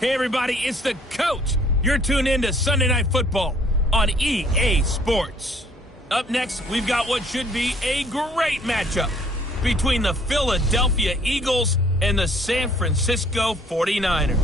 Hey, everybody, it's the coach. You're tuned in to Sunday Night Football on EA Sports. Up next, we've got what should be a great matchup between the Philadelphia Eagles and the San Francisco 49ers.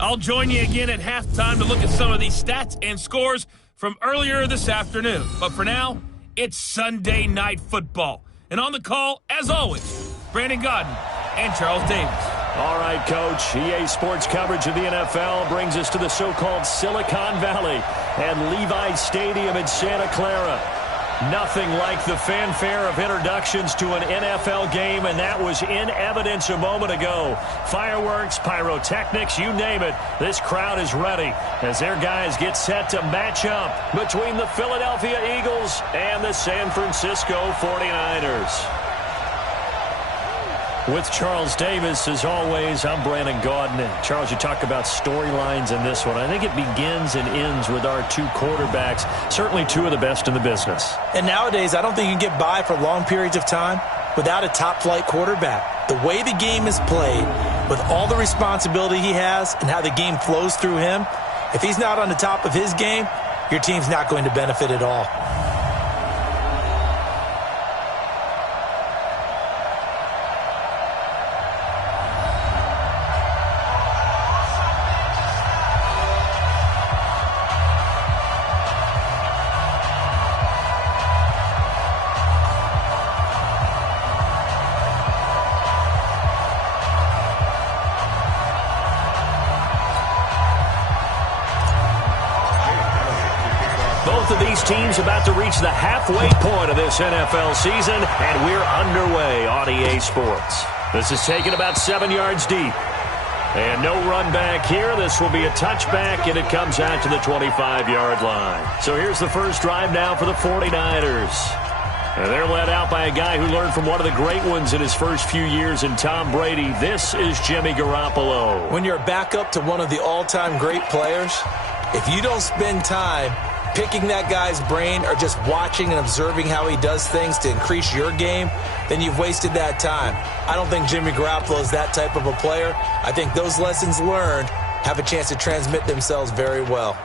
I'll join you again at halftime to look at some of these stats and scores from earlier this afternoon. But for now, it's Sunday Night Football. And on the call, as always, Brandon Godden and Charles Davis. All right, Coach. EA Sports coverage of the NFL brings us to the so-called Silicon Valley and Levi Stadium in Santa Clara. Nothing like the fanfare of introductions to an NFL game, and that was in evidence a moment ago. Fireworks, pyrotechnics, you name it. This crowd is ready as their guys get set to match up between the Philadelphia Eagles and the San Francisco 49ers. With Charles Davis, as always, I'm Brandon Godden. And Charles, you talk about storylines in this one. I think it begins and ends with our two quarterbacks, certainly two of the best in the business. And nowadays, I don't think you can get by for long periods of time without a top-flight quarterback. The way the game is played, with all the responsibility he has and how the game flows through him, if he's not on the top of his game, your team's not going to benefit at all. Both of these teams about to reach the halfway point of this NFL season, and we're underway on EA Sports. This is taken about 7 yards deep. And no run back here. This will be a touchback, and it comes out to the 25-yard line. So here's the first drive now for the 49ers. And they're led out by a guy who learned from one of the great ones in his first few years in Tom Brady. This is Jimmy Garoppolo. When you're a backup to one of the all-time great players, if you don't spend time picking that guy's brain or just watching and observing how he does things to increase your game, then you've wasted that time. I don't think Jimmy Garoppolo is that type of a player. I think those lessons learned have a chance to transmit themselves very well.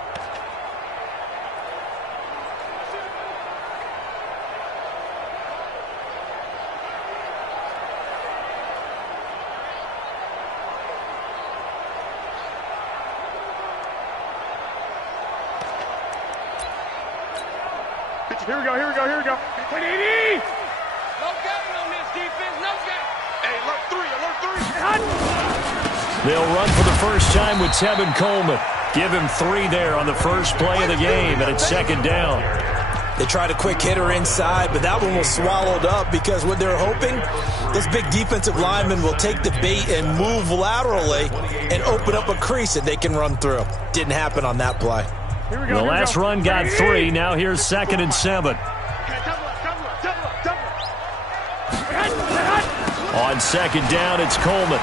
Here we go. Take it easy. No game on this defense, no game. Hey, alert 3. They'll run for the first time with Tevin Coleman. Give him 3 there on the first play of the game, and it's second down. They tried a quick hitter inside, but that one was swallowed up because what they're hoping, those big defensive linemen will take the bait and move laterally and open up a crease that they can run through. Didn't happen on that play. The last run got 3. Now here's 2nd and 7. On second down, it's Coleman.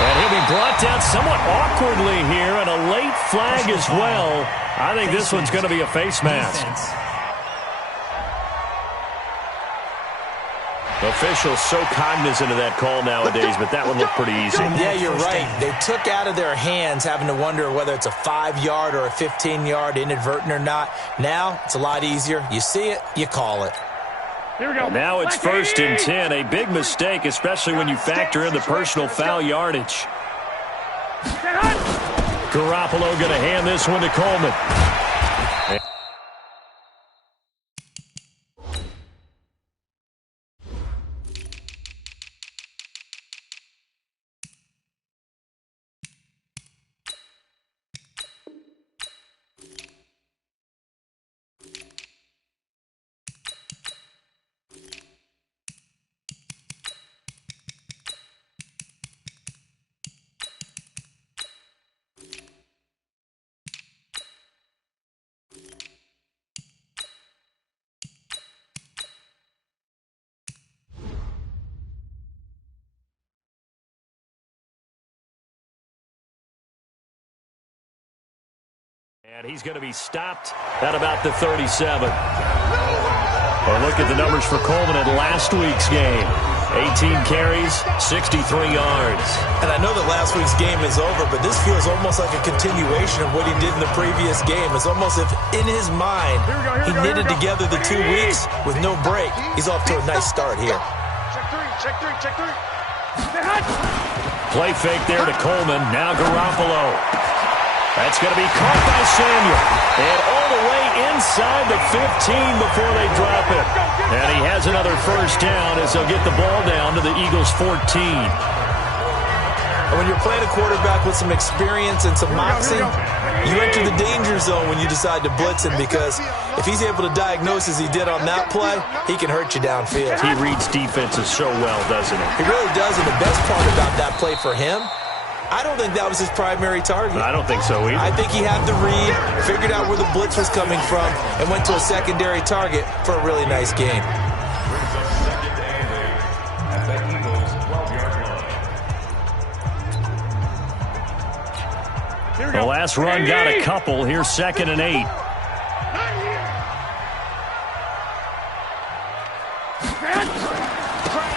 And he'll be brought down somewhat awkwardly here, and a late flag as well. I think this one's going to be a face mask. Officials so cognizant of that call nowadays, but that one looked pretty easy. Yeah, you're right. They took out of their hands having to wonder whether it's a 5-yard or a 15-yard, inadvertent or not. Now, it's a lot easier. You see it, you call it. Here we go. Now it's 1st and 10. A big mistake, especially when you factor in the personal foul yardage. Garoppolo going to hand this one to Coleman. And he's going to be stopped at about the 37. Well, look at the numbers for Coleman in last week's game. 18 carries, 63 yards. And I know that last week's game is over, but this feels almost like a continuation of what he did in the previous game. It's almost if in his mind he knitted together the 2 weeks with no break. He's off to a nice start here. Check three. Play fake there to Coleman. Now Garoppolo. That's going to be caught by Samuel. And all the way inside the 15 before they drop it. And he has another first down as they'll get the ball down to the Eagles' 14. And when you're playing a quarterback with some experience and some moxie, you enter the danger zone when you decide to blitz him, because if he's able to diagnose as he did on that play, he can hurt you downfield. He reads defenses so well, doesn't he? He really does, and the best part about that play for him, I don't think that was his primary target. I don't think so either. I think he had the read, figured out where the blitz was coming from, and went to a secondary target for a really nice gain. The last run got a couple. Here's 2nd and 8.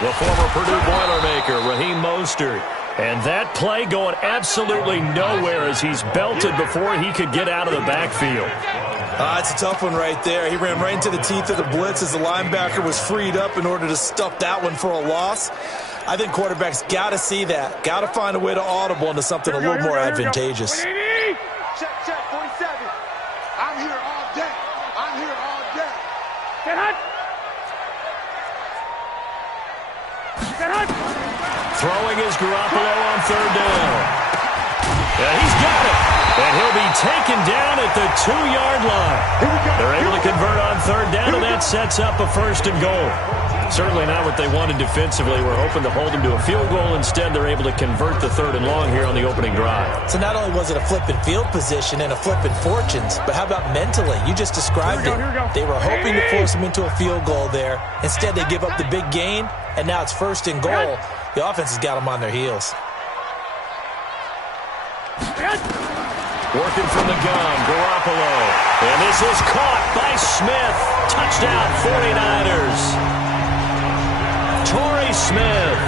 The former Purdue Boilermaker, Raheem Mostert. And that play going absolutely nowhere as he's belted before he could get out of the backfield. It's a tough one right there. He ran right into the teeth of the blitz as the linebacker was freed up in order to stuff that one for a loss. I think quarterbacks got to see that. Got to find a way to audible into something a little more advantageous. Check, 47. I'm here all day. Throwing is Garoppolo on 3rd down. And he's got it. And he'll be taken down at the 2-yard line. They're able to convert on 3rd down, and that sets up a 1st and goal. Certainly not what they wanted defensively. We're hoping to hold them to a field goal. Instead, they're able to convert the 3rd and long here on the opening drive. So not only was it a flipping field position and a flipping fortunes, but how about mentally? You just described it. They were hoping to force them into a field goal there. Instead, they give up the big gain, and now it's 1st and goal. The offense has got them on their heels. Working from the gun, Garoppolo. And this is caught by Smith. Touchdown, 49ers. Torrey Smith,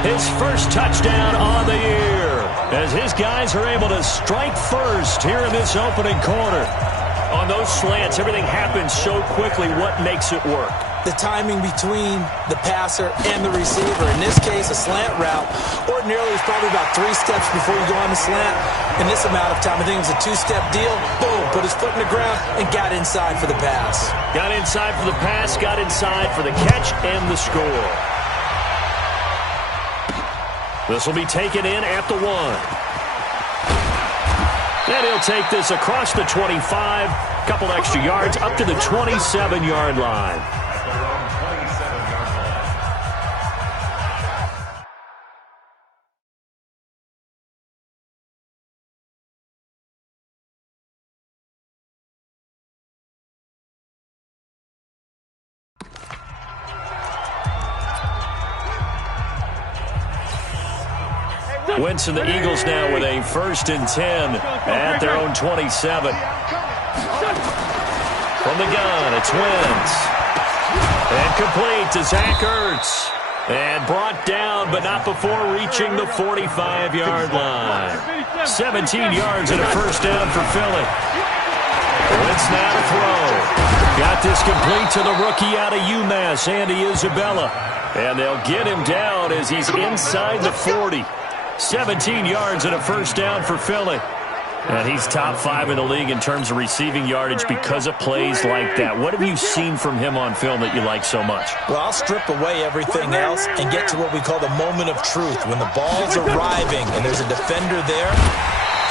his first touchdown on the year, as his guys are able to strike first here in this opening quarter. On those slants, everything happens so quickly. What makes it work? The timing between the passer and the receiver. In this case, a slant route. Ordinarily, it's probably about 3 steps before you go on the slant. In this amount of time, I think it was a 2-step deal. Boom, put his foot in the ground and got inside for the pass. Got inside for the pass, got inside for the catch and the score. This will be taken in at the 1. And he'll take this across the 25, couple extra yards up to the 27-yard line. Wentz and the Eagles now with a 1st and 10 at their own 27. From the gun, it's Wentz. And complete to Zach Ertz. And brought down, but not before reaching the 45-yard line. 17 yards and a 1st down for Philly. Wentz now to throw. Got this complete to the rookie out of UMass, Andy Isabella. And they'll get him down as he's inside the 40. 17 yards and a 1st down for Philly. And he's top 5 in the league in terms of receiving yardage because of plays like that. What have you seen from him on film that you like so much? Well, I'll strip away everything else and get to what we call the moment of truth. When the ball's arriving and there's a defender there,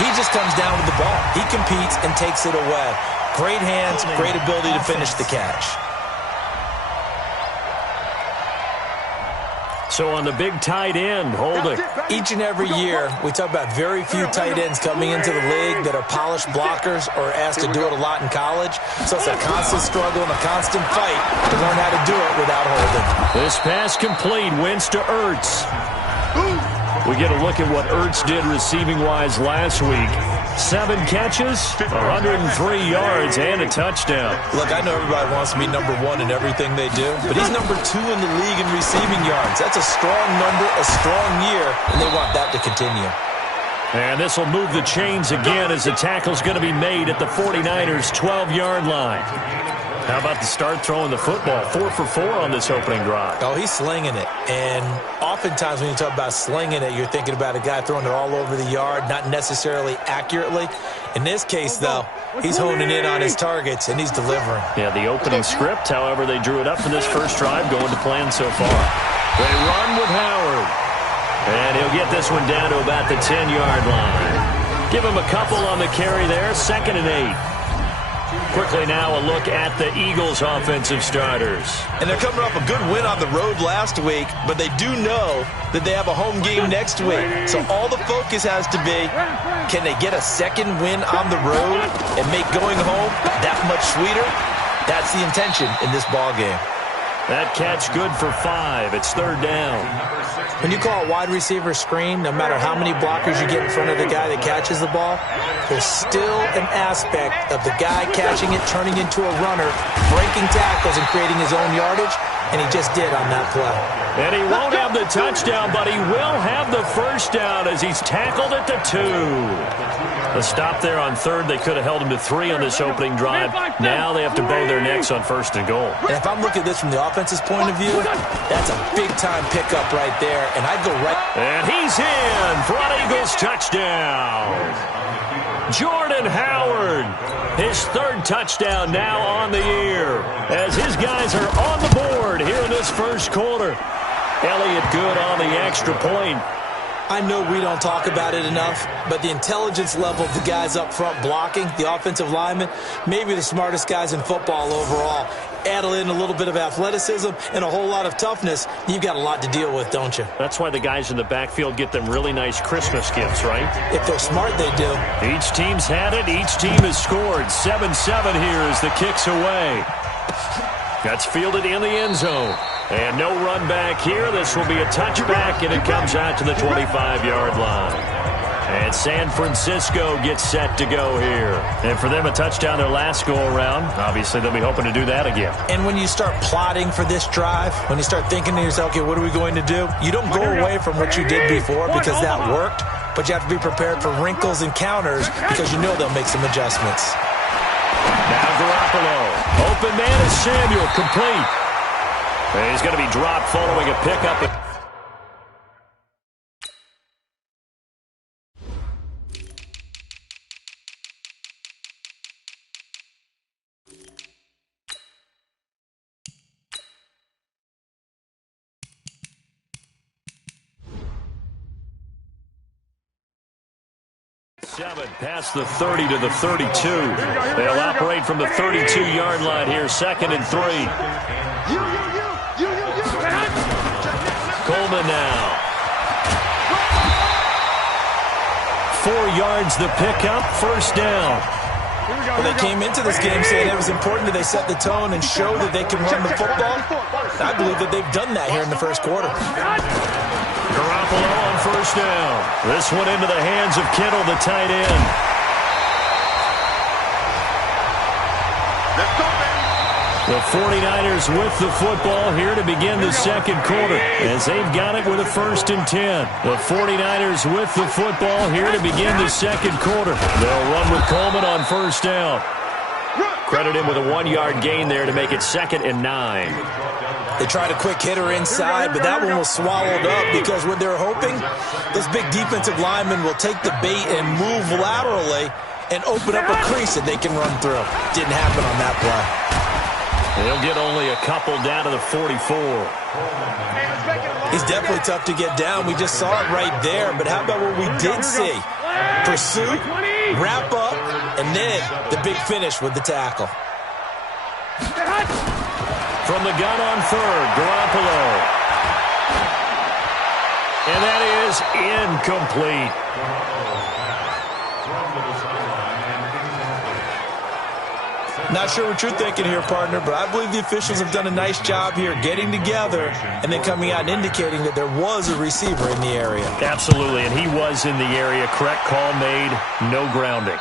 he just comes down with the ball. He competes and takes it away. Great hands, great ability to finish the catch. So on the big tight end, holding. Each and every year, we talk about very few tight ends coming into the league that are polished blockers or asked to do it a lot in college. So it's a constant struggle and a constant fight to learn how to do it without holding. This pass complete, Wentz to Ertz. We get a look at what Ertz did receiving-wise last week. 7 catches, 103 yards, and a touchdown. Look, I know everybody wants to be number 1 in everything they do, but he's number 2 in the league in receiving yards. That's a strong number, a strong year, and they want that to continue. And this will move the chains again as the tackle's going to be made at the 49ers' 12-yard line. How about the start throwing the football? 4 for 4 on this opening drive. Oh, he's slinging it. And oftentimes when you talk about slinging it, you're thinking about a guy throwing it all over the yard, not necessarily accurately. In this case, though, he's honing in on his targets, and he's delivering. Yeah, the opening script, however, they drew it up for this first drive, going to plan so far. They run with Howard. And he'll get this one down to about the 10-yard line. Give him a couple on the carry there, 2nd and 8. Quickly now a look at the Eagles' offensive starters. And they're coming off a good win on the road last week, but they do know that they have a home game next week. So all the focus has to be, can they get a second win on the road and make going home that much sweeter? That's the intention in this ball game. That catch good for 5. It's 3rd down. When you call a wide receiver screen, no matter how many blockers you get in front of the guy that catches the ball, there's still an aspect of the guy catching it, turning into a runner, breaking tackles and creating his own yardage, and he just did on that play. And he won't have the touchdown, but he will have the first down as he's tackled at the 2. A stop there on 3rd. They could have held him to 3 on this opening drive. Now they have to bow their necks on 1st and goal. And if I'm looking at this from the offense's point of view, that's a big-time pickup right there, and I'd go right. And he's in for an Eagles touchdown. Jordan Howard, his 3rd touchdown now on the year, as his guys are on the board here in this first quarter. Elliott good on the extra point. I know we don't talk about it enough, but the intelligence level of the guys up front blocking, the offensive linemen, maybe the smartest guys in football overall. Add in a little bit of athleticism and a whole lot of toughness, you've got a lot to deal with, don't you? That's why the guys in the backfield get them really nice Christmas gifts, right? If they're smart, they do. Each team's had it. Each team has scored. 7-7 here as the kick's away. That's fielded in the end zone. And no run back here. This will be a touchback, and it comes out to the 25-yard line. And San Francisco gets set to go here. And for them, a touchdown their last go-around. Obviously, they'll be hoping to do that again. And when you start plotting for this drive, when you start thinking to yourself, okay, what are we going to do? You don't go away from what you did before because that worked, but you have to be prepared for wrinkles and counters because you know they'll make some adjustments. Now Garoppolo. Open man is Samuel, complete. And he's going to be dropped following a pickup. Past the 30 to the 32. They'll operate from the 32-yard line here, 2nd and 3. Coleman now. 4 yards the pickup, 1st down. Well, they came into this game saying it was important that they set the tone and show that they can run the football. I believe that they've done that here in the first quarter. Garoppolo on 1st down. This one into the hands of Kittle, the tight end. The 49ers with the football here to begin the second quarter as they've got it with a 1st and 10. The 49ers with the football here to begin the second quarter. They'll run with Coleman on 1st down. Credit him with a 1-yard gain there to make it 2nd and 9. They tried a quick hitter inside, but that one was swallowed up because what they're hoping, those big defensive linemen will take the bait and move laterally and open up a crease that they can run through. Didn't happen on that play. They'll get only a couple down to the 44. He's definitely tough to get down. We just saw it right there, but how about what we did see? Pursuit, wrap up, and then the big finish with the tackle. From the gun on 3rd, Garoppolo. And that is incomplete. Not sure what you're thinking here, partner, but I believe the officials have done a nice job here getting together and then coming out and indicating that there was a receiver in the area. Absolutely, and he was in the area. Correct call made, no grounding.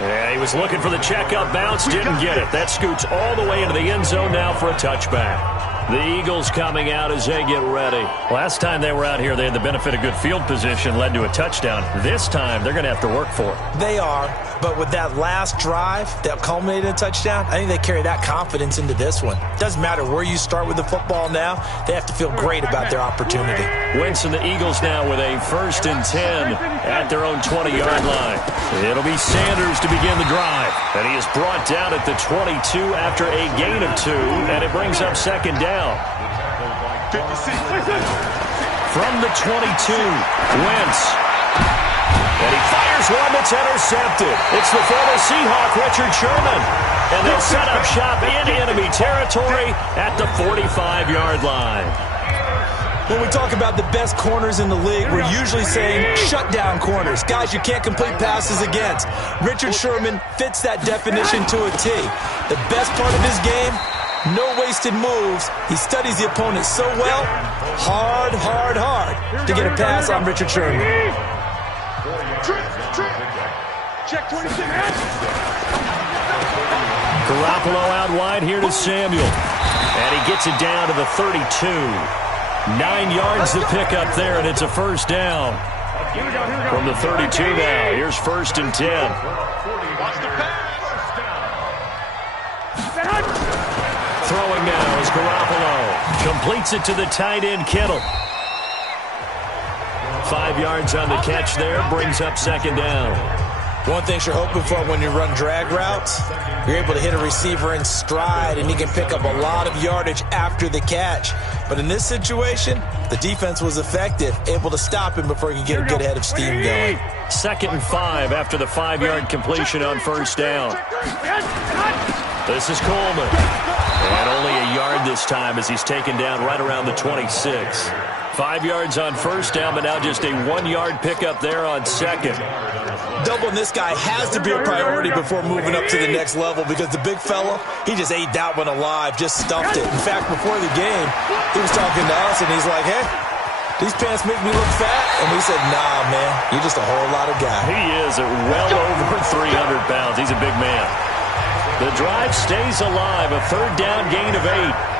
Yeah, he was looking for the checkup bounce, didn't get it. That scoots all the way into the end zone now for a touchback. The Eagles coming out as they get ready. Last time they were out here, they had the benefit of good field position, led to a touchdown. This time, they're going to have to work for it. They are, but with that last drive that culminated in a touchdown, I think they carry that confidence into this one. Doesn't matter where you start with the football now, they have to feel great about their opportunity. Wentz and the Eagles now with a 1st and 10 at their own 20-yard line. It'll be Sanders to begin the drive, and he is brought down at the 22 after a gain of 2, and it brings up 2nd down. From the 22, Wentz. And he fires one that's intercepted. It's the former Seahawk, Richard Sherman. And they'll set up shop in enemy territory at the 45-yard line. When we talk about the best corners in the league, we're usually saying shutdown corners. Guys you can't complete passes against. Richard Sherman fits that definition to a T. The best part of his game, no wasted moves. He studies the opponent so well. Hard to get a pass on Richard Sherman. Check 26. Garoppolo out wide here to Samuel. And he gets it down to the 32. 9 yards to pick up there, and it's a 1st down. From the 32 now, here's 1st and 10. Throwing now is Garoppolo. Completes it to the tight end, Kittle. 5 yards on the catch there, brings up 2nd down. One thing you're hoping for when you run drag routes, you're able to hit a receiver in stride, and he can pick up a lot of yardage after the catch. But in this situation, the defense was effective, able to stop him before he could get a good head of steam going. 2nd and 5 after the 5-yard completion on 1st down. This is Coleman. And only a yard this time as he's taken down right around the 26. 5 yards on 1st down, but now just a 1-yard pickup there on 2nd. Doubling this guy has to be a priority before moving up to the next level because the big fella, he just ate that one alive, just stuffed it. In fact, before the game, he was talking to us, and he's like, hey, these pants make me look fat? And we said, nah, man, you're just a whole lot of guy. He is at well over 300 pounds. He's a big man. The drive stays alive, a 3rd down gain of 8.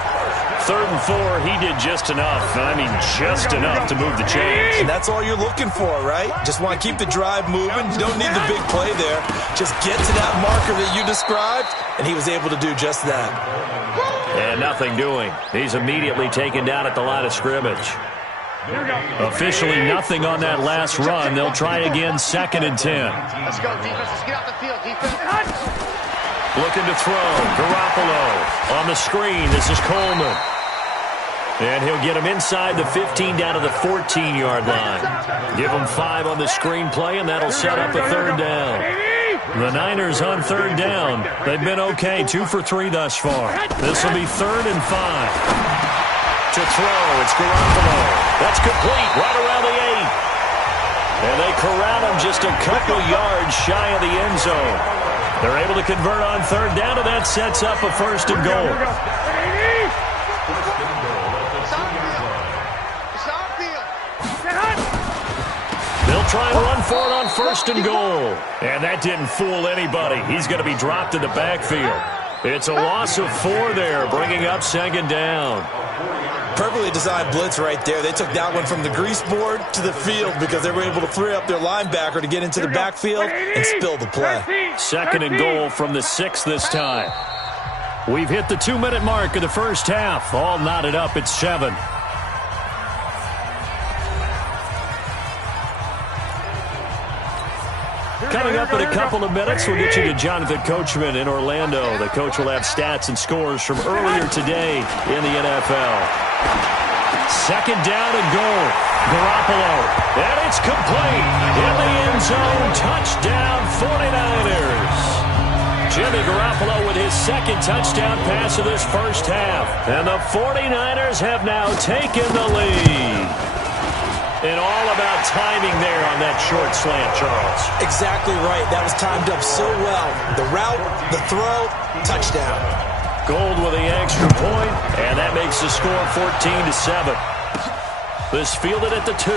3rd and 4, he did just enough. I mean, just enough to move the chains. And that's all you're looking for, right? Just want to keep the drive moving. You don't need the big play there. Just get to that marker that you described, and he was able to do just that. And nothing doing. He's immediately taken down at the line of scrimmage. Officially nothing on that last run. They'll try again, 2nd and 10. Let's go, defense. Let's get out the field, defense. Looking to throw. Garoppolo on the screen. This is Coleman. And he'll get him inside the 15 down to the 14-yard line. Give him 5 on the screen play, and that'll set up a 3rd down. The Niners on 3rd down. They've been okay, 2 for 3 thus far. This will be 3rd and 5. To throw, it's Garoppolo. That's complete, right around the 8. And they corral him just a couple yards shy of the end zone. They're able to convert on 3rd down, and that sets up a 1st and goal. They'll try and run for it on 1st and goal. And that didn't fool anybody. He's going to be dropped in the backfield. It's a loss of 4 there, bringing up 2nd down. Perfectly designed blitz right there. They took that one from the grease board to the field because they were able to free up their linebacker to get into the backfield and spill the play. 2nd and goal from the 6 this time. We've hit the 2-minute mark of the first half. All knotted up at 7. Coming up in a couple of minutes, we'll get you to Jonathan Coachman in Orlando. The coach will have stats and scores from earlier today in the NFL. 2nd down and goal. Garoppolo. And it's complete. In the end zone. Touchdown 49ers. Jimmy Garoppolo with his 2nd touchdown pass of this first half. And the 49ers have now taken the lead. And all about timing there on that short slant, Charles. Exactly right. That was timed up so well. The route, the throw, touchdown. Gold with the extra point, and that makes the score 14-7. This fielded at the 2.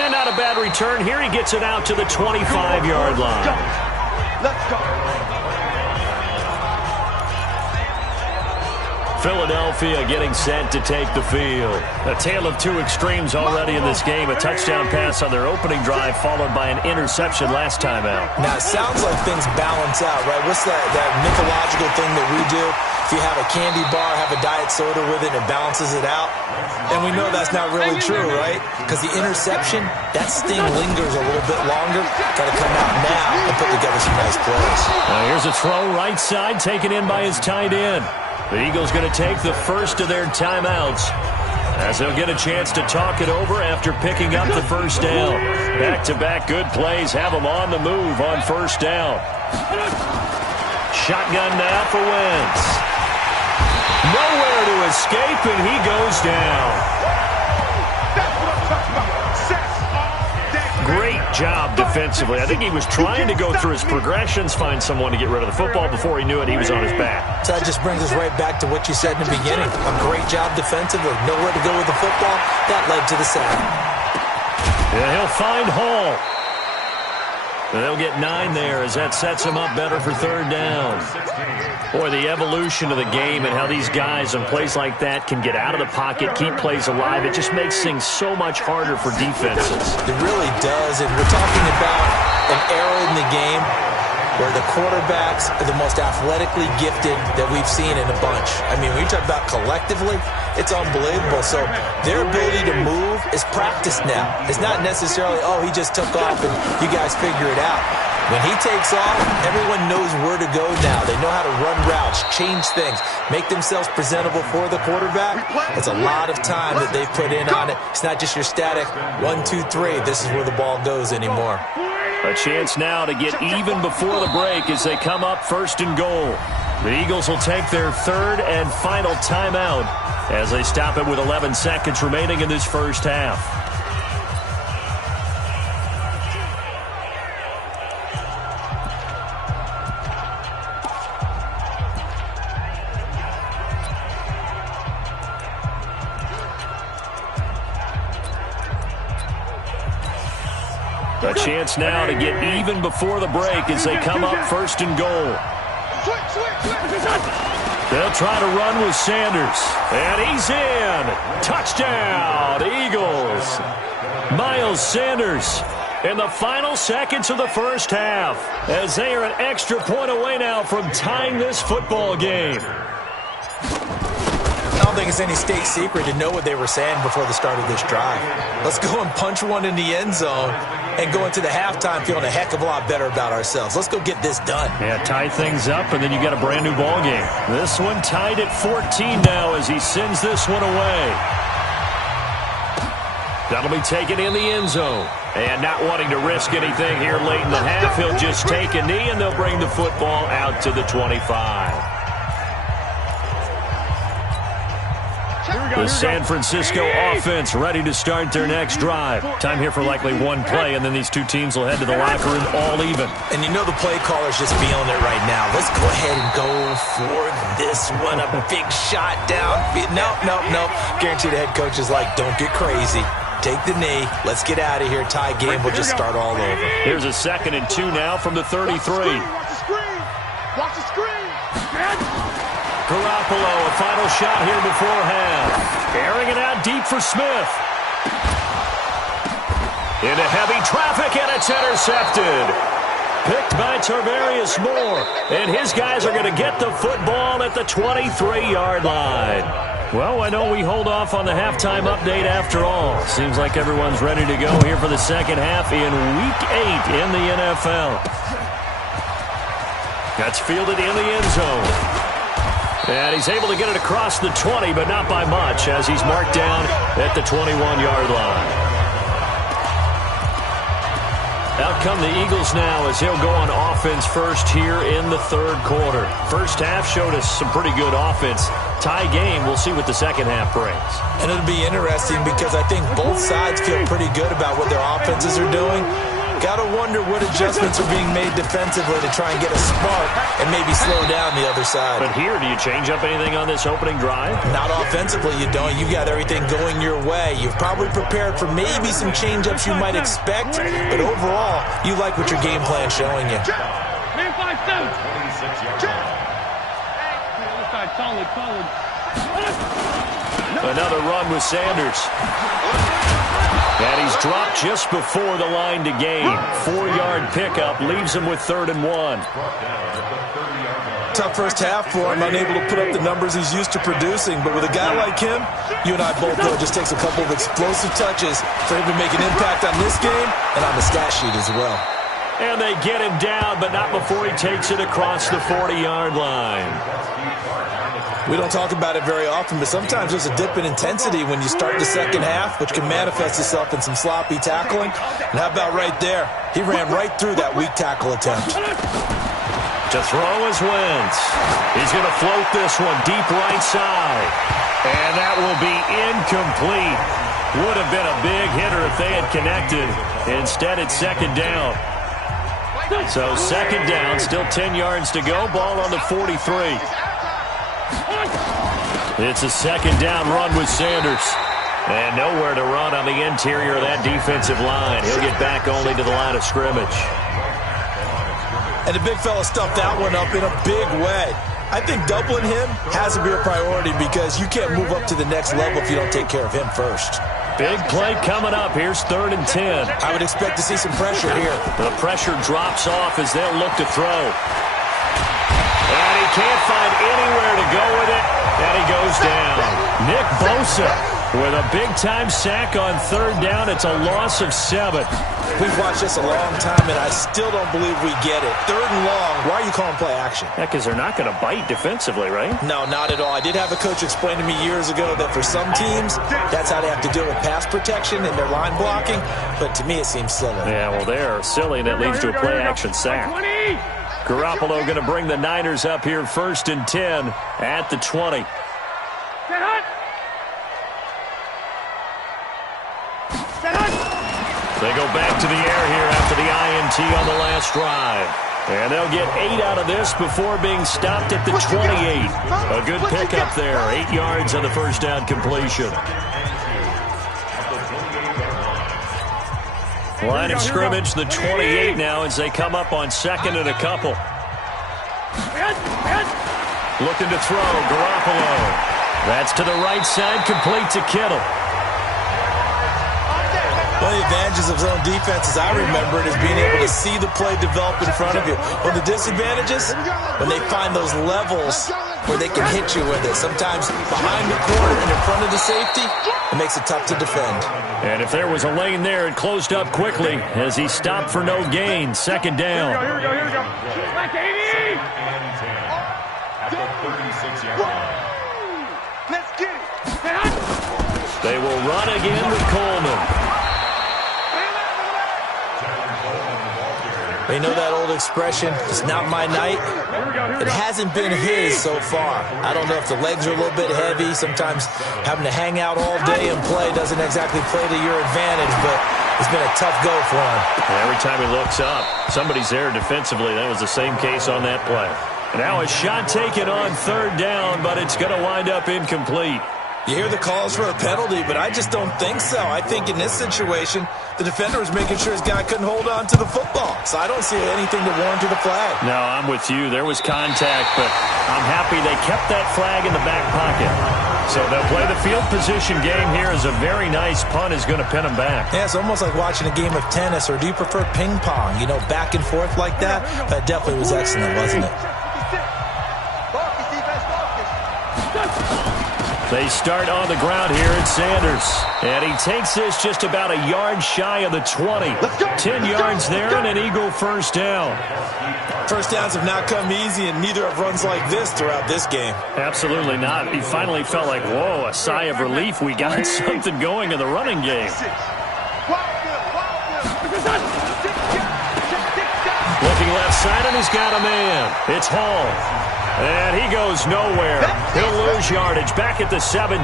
And not a bad return here. He gets it out to the 25-yard line. Let's go. Philadelphia getting set to take the field. A tale of two extremes already in this game. A touchdown pass on their opening drive followed by an interception last time out. Now, it sounds like things balance out, right? What's that mythological thing that we do? If you have a candy bar, have a diet soda with it, and it balances it out. And we know that's not really true, right? Because the interception, that sting lingers a little bit longer. Got to come out now and put together some nice plays. Now here's a throw right side taken in by his tight end. The Eagles going to take the first of their timeouts as they'll get a chance to talk it over after picking up the first down. Back-to-back good plays have them on the move on first down. Shotgun now for Wentz. Nowhere to escape, and he goes down. That's what I'm talking about. Sets all day. Great job defensively. I think he was trying to go through his progressions, find someone to get rid of the football. Before he knew it, he was on his back. So that just brings us right back to what you said in the beginning. A great job defensively. Nowhere to go with the football. That led to the sack. Yeah, he'll find Hall. And they'll get 9 there as that sets him up better for third down. Boy, the evolution of the game and how these guys in plays like that can get out of the pocket, keep plays alive, it just makes things so much harder for defenses. It really does, and we're talking about an era in the game where the quarterbacks are the most athletically gifted that we've seen in a bunch. I mean, when you talk about collectively, it's unbelievable. So their ability to move is practiced now. It's not necessarily, oh, he just took off and you guys figure it out. When he takes off, everyone knows where to go now. They know how to run routes, change things, make themselves presentable for the quarterback. It's a lot of time that they put in on it. It's not just your static 1, 2, 3. This is where the ball goes anymore. A chance now to get even before the break as they come up first and goal. The Eagles will take their third and final timeout as they stop it with 11 seconds remaining in this first half. A chance now to get even before the break as they come up first and goal. They'll try to run with Sanders. And he's in. Touchdown, Eagles. Miles Sanders in the final seconds of the first half as they are an extra point away now from tying this football game. I don't think it's any state secret to know what they were saying before the start of this drive. Let's go and punch one in the end zone and go into the halftime feeling a heck of a lot better about ourselves. Let's go get this done. Yeah, tie things up, and then you got a brand new ball game. This one tied at 14 now as he sends this one away. That'll be taken in the end zone. And not wanting to risk anything here late in the half, he'll just take a knee, and they'll bring the football out to the 25. The San Francisco offense ready to start their next drive. Time here for likely one play, and then these two teams will head to the locker room all even. And you know the play caller's just feeling it right now. Let's go ahead and go for this one. A big shot down. Nope. Guarantee the head coach is like, don't get crazy. Take the knee. Let's get out of here. Tie game. We'll just start all over. Here's a 2nd and 2 now from the 33. Watch the screen. Watch the screen. Garoppolo, a final shot here before half. Airing it out deep for Smith. Into heavy traffic, and it's intercepted. Picked by Tarvarius Moore. And his guys are going to get the football at the 23-yard line. Well, I know we hold off on the halftime update after all. Seems like everyone's ready to go here for the second half in Week 8 in the NFL. That's fielded in the end zone. And he's able to get it across the 20, but not by much, as he's marked down at the 21-yard line. Out come the Eagles now as he'll go on offense first here in the third quarter. First half showed us some pretty good offense. Tie game, we'll see what the second half brings. And it'll be interesting because I think both sides feel pretty good about what their offenses are doing. Got to wonder what adjustments are being made defensively to try and get a spark and maybe slow down the other side. But here, do you change up anything on this opening drive? Not offensively, you don't. You've got everything going your way. You've probably prepared for maybe some change-ups you might expect, but overall, you like what your game plan's showing you. Man, 5-7. Solid. Another run with Sanders. And he's dropped just before the line to gain. 4-yard pickup leaves him with 3rd and 1. Tough first half for him, unable to put up the numbers he's used to producing. But with a guy like him, you and I both know it just takes a couple of explosive touches for him to make an impact on this game and on the stat sheet as well. And they get him down, but not before he takes it across the 40-yard line. We don't talk about it very often, but sometimes there's a dip in intensity when you start the second half, which can manifest itself in some sloppy tackling. And how about right there? He ran right through that weak tackle attempt. To throw is Wentz. He's going to float this one deep right side. And that will be incomplete. Would have been a big hitter if they had connected. Instead, it's second down. So second down, still 10 yards to go. Ball on the 43. It's a second down run with Sanders. And nowhere to run on the interior of that defensive line. He'll get back only to the line of scrimmage. And the big fella stuffed that one up in a big way. I think doubling him has to be a priority because you can't move up to the next level if you don't take care of him first. Big play coming up. Here's 3rd and 10. I would expect to see some pressure here. The pressure drops off as they'll look to throw. And he can't find anywhere to go with it. And he goes down. Nick Bosa with a big-time sack on 3rd down. It's a loss of 7. We've watched this a long time, and I still don't believe we get it. 3rd and long. Why are you calling play action? Yeah, because they're not going to bite defensively, right? No, not at all. I did have a coach explain to me years ago that for some teams, that's how they have to deal with pass protection and their line blocking. But to me, it seems silly. Yeah, well, they're silly, and that leads to a play-action sack. Garoppolo going to bring the Niners up here 1st and 10 at the 20. They go back to the air here after the INT on the last drive. And they'll get 8 out of this before being stopped at the 28. A good pickup there. 8 yards on the first down completion. Line of scrimmage, the 28 now as they come up on 2nd and a couple. Looking to throw, Garoppolo. That's to the right side, complete to Kittle. One of the advantages of zone defense, as I remember it, is being able to see the play develop in front of you. One of the disadvantages, when they find those levels where they can hit you with it. Sometimes behind the corner and in front of the safety, it makes it tough to defend. And if there was a lane there, it closed up quickly as he stopped for no gain. 2nd down. Here we go. Back to 80. Let's get it. They will run again with Coleman. You know that old expression, it's not my night? It hasn't been his so far. I don't know if the legs are a little bit heavy. Sometimes having to hang out all day and play doesn't exactly play to your advantage, but it's been a tough go for him. Every time he looks up, somebody's there defensively. That was the same case on that play. Now a shot taken on 3rd down, but it's going to wind up incomplete. You hear the calls for a penalty, but I just don't think so. I think in this situation, the defender was making sure his guy couldn't hold on to the football. So I don't see anything to warrant the flag. No, I'm with you. There was contact, but I'm happy they kept that flag in the back pocket. So they'll play the field position game here as a very nice punt is going to pin them back. Yeah, it's almost like watching a game of tennis, or do you prefer ping pong? You know, back and forth like that? That definitely was excellent, wasn't it? They start on the ground here at Sanders. And he takes this just about a yard shy of the 20. 10 yards there and an Eagle 1st down. First downs have not come easy, and neither have runs like this throughout this game. Absolutely not. He finally felt like, whoa, a sigh of relief. We got something going in the running game. outside, and he's got a man. It's Hall. And he goes nowhere. He'll lose yardage back at the 17.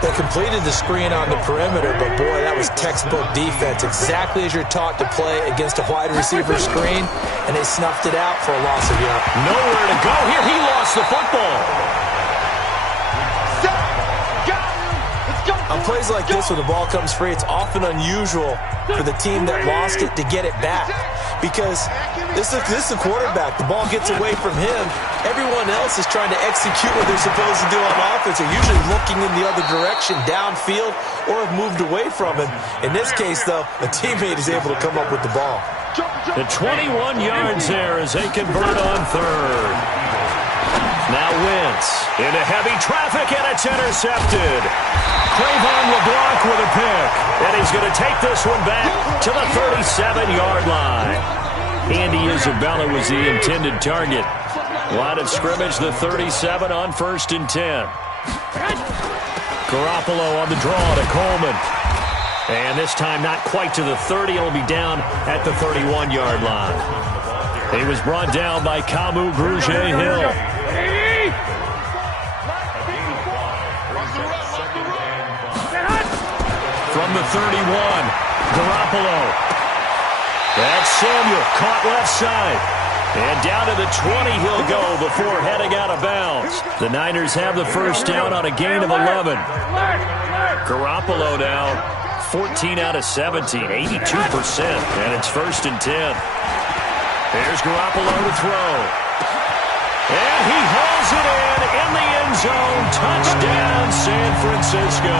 They completed the screen on the perimeter, but boy, that was textbook defense. Exactly as you're taught to play against a wide receiver screen, and they snuffed it out for a loss of yard. Nowhere to go here. He lost the football. On plays like this, when the ball comes free, it's often unusual for the team that lost it to get it back. Because this is a quarterback. The ball gets away from him. Everyone else is trying to execute what they're supposed to do on offense. They're usually looking in the other direction, downfield, or have moved away from him. In this case, though, a teammate is able to come up with the ball. The 21 yards there as they convert on third. Now Wentz into heavy traffic, and it's intercepted. Trayvon LeBlanc with a pick, and he's going to take this one back to the 37-yard line. Andy Isabella was the intended target. Line of scrimmage, the 37 on 1st and 10. Garoppolo on the draw to Coleman. And this time not quite to the 30. It'll be down at the 31-yard line. He was brought down by Kamu Grugier-Hill. From the 31, Garoppolo. That's Samuel, caught left side. And down to the 20 he'll go before heading out of bounds. The Niners have the first down on a gain of 11. Garoppolo now, 14 out of 17, 82%. And it's 1st and 10. There's Garoppolo to throw. And he hauls it in the end zone. Touchdown, San Francisco.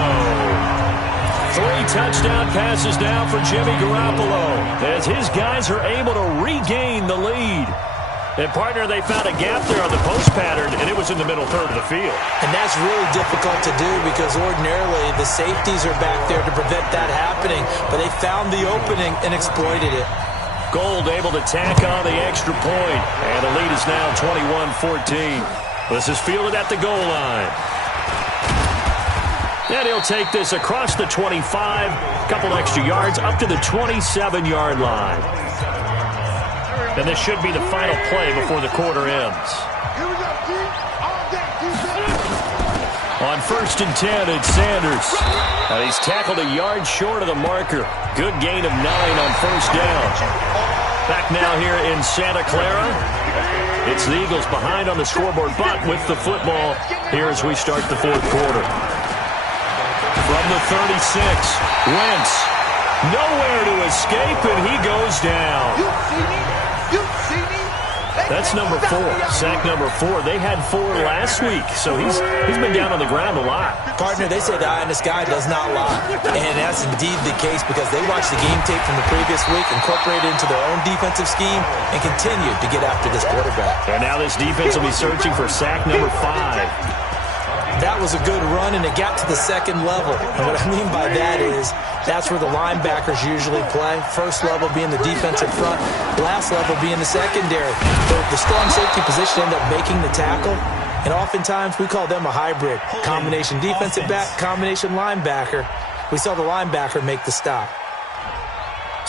3 touchdown passes now for Jimmy Garoppolo as his guys are able to regain the lead. And, partner, they found a gap there on the post pattern, and it was in the middle third of the field. And that's really difficult to do because ordinarily the safeties are back there to prevent that happening, but they found the opening and exploited it. Gold able to tack on the extra point, and the lead is now 21-14. This is fielded at the goal line. And he'll take this across the 25, couple extra yards, up to the 27-yard line. And this should be the final play before the quarter ends. On 1st and 10, it's Sanders. And he's tackled a yard short of the marker. Good gain of 9 on 1st down. Back now here in Santa Clara. It's the Eagles behind on the scoreboard, but with the football here as we start the 4th quarter. From the 36, Wentz, nowhere to escape, and he goes down. That's number 4, sack number 4. They had 4 last week, so he's been down on the ground a lot. Partner, they say the eye in the sky does not lie, and that's indeed the case because they watched the game tape from the previous week, incorporated it into their own defensive scheme, and continued to get after this quarterback. And now this defense will be searching for sack number 5. That was a good run, and it got to the 2nd level. And what I mean by that is that's where the linebackers usually play. First level being the defensive front, last level being the secondary. The strong safety position ended up making the tackle, and oftentimes we call them a hybrid. Combination defensive back, combination linebacker. We saw the linebacker make the stop.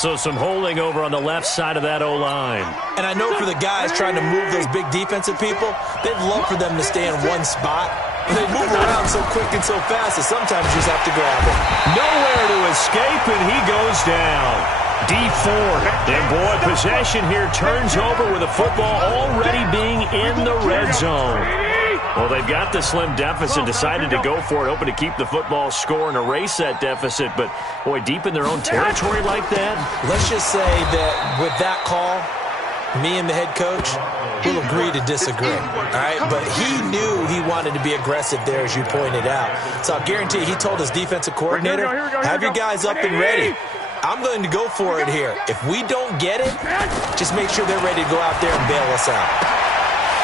So some holding over on the left side of that O-line. And I know for the guys trying to move those big defensive people, they'd love for them to stay in one spot. But they move around so quick and so fast that sometimes you just have to grab it. Nowhere to escape, and he goes down. D4. And, boy, possession here turns over with the football already being in the red zone. Well, they've got the slim deficit, decided to go for it, hoping to keep the football score and erase that deficit. But, boy, deep in their own territory like that. Let's just say that with that call, me and the head coach will agree to disagree, all right? But he knew he wanted to be aggressive there, as you pointed out. So I'll guarantee you, he told his defensive coordinator, have your guys up and ready. I'm going to go for it here. If we don't get it, just make sure they're ready to go out there and bail us out.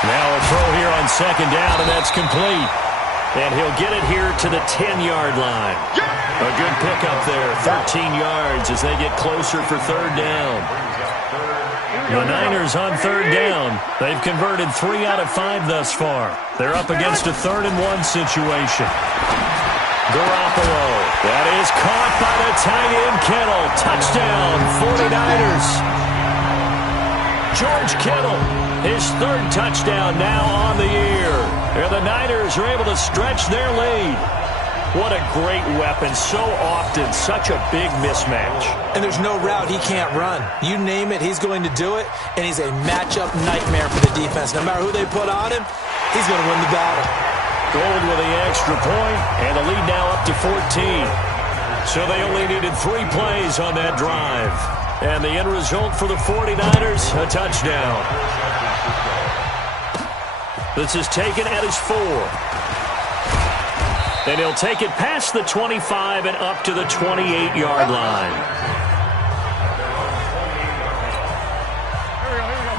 Now a throw here on 2nd down, and that's complete. And he'll get it here to the 10-yard line. A good pickup there, 13 yards as they get closer for 3rd down. The Niners on 3rd down. They've converted 3 out of 5 thus far. They're up against a 3rd and 1 situation. Garoppolo. That is caught by the tight end Kittle. Touchdown, 49ers. George Kittle, his third touchdown now on the year. And the Niners are able to stretch their lead. What a great weapon. So often, such a big mismatch. And there's no route he can't run. You name it, he's going to do it, and he's a matchup nightmare for the defense. No matter who they put on him, he's going to win the battle. Gold with the extra point, and the lead now up to 14. So they only needed 3 plays on that drive. And the end result for the 49ers, a touchdown. This is taken at his 4. And he'll take it past the 25 and up to the 28-yard line.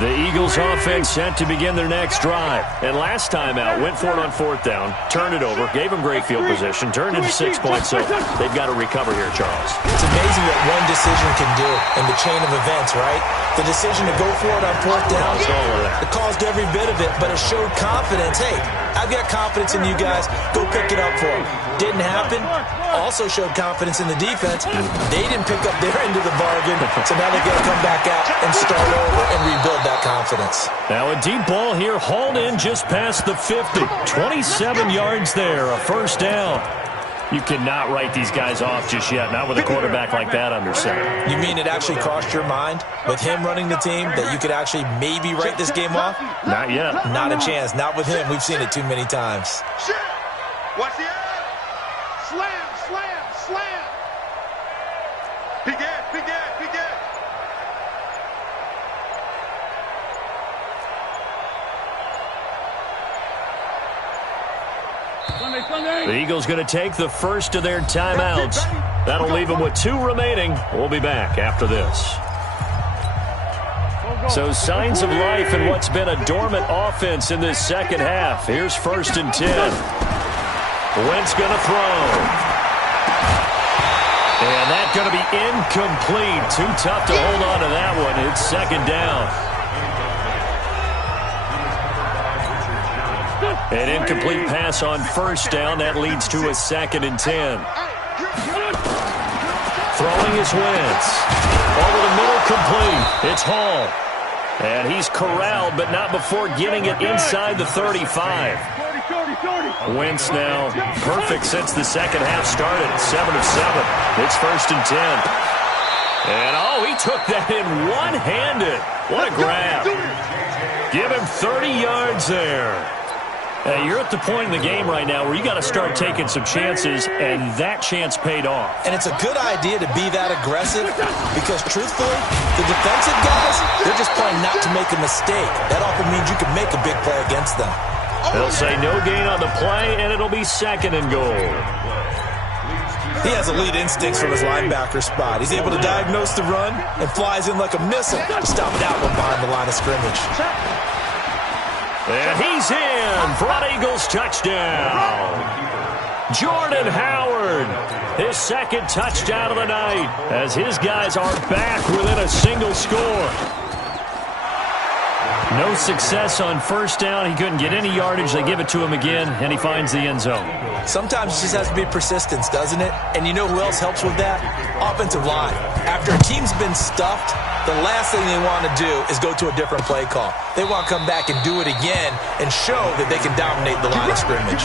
The Eagles offense set to begin their next drive. And last time out, went for it on 4th down, turned it over, gave them great field position, turned into 6 points. So they've got to recover here, Charles. It's amazing what one decision can do in the chain of events, right? The decision to go for it on 4th down, it caused every bit of it, but it showed confidence. Hey, I've got confidence in you guys. Go pick it up for them. Didn't happen. Also showed confidence in the defense. They didn't pick up their end of the bargain, so now they've got to come back out and start over and rebuild that confidence. Now a deep ball here, hauled in just past the 50. 27 yards there, a first down. You cannot write these guys off just yet, not with a quarterback like that under center. You mean it actually crossed your mind with him running the team that you could actually maybe write this game off? Not yet. Not a chance. Not with him. We've seen it too many times. Watch the eye. Slam, slam, slam. Big ass, big ass, big ass. The Eagles going to take the first of their timeouts. That'll leave them with 2 remaining. We'll be back after this. So signs of life in what's been a dormant offense in this second half. Here's 1st and 10. Wentz going to throw. And that's going to be incomplete. Too tough to hold on to that one. It's 2nd down. An incomplete pass on 1st down. That leads to a 2nd and 10. Throwing is Wentz. Over the middle, complete. It's Hall. And he's corralled, but not before getting it inside the 35. Wentz now perfect since the second half started. 7 of 7. It's 1st and 10. And, oh, he took that in one-handed. What a grab. Give him 30 yards there. You're at the point in the game right now where you got to start taking some chances, and that chance paid off. And it's a good idea to be that aggressive because, truthfully, the defensive guys, they're just playing not to make a mistake. That often means you can make a big play against them. They'll say no gain on the play, and it'll be 2nd and goal. He has elite instincts from his linebacker spot. He's able to diagnose the run and flies in like a missile to stop that one behind the line of scrimmage. And he's in for an Eagles touchdown. Jordan Howard, his 2nd touchdown of the night, as his guys are back within a single score. No success on 1st down. He couldn't get any yardage. They give it to him again, and he finds the end zone. Sometimes it just has to be persistence, doesn't it? And you know who else helps with that? Offensive line. After a team's been stuffed, the last thing they want to do is go to a different play call. They want to come back and do it again and show that they can dominate the line of scrimmage.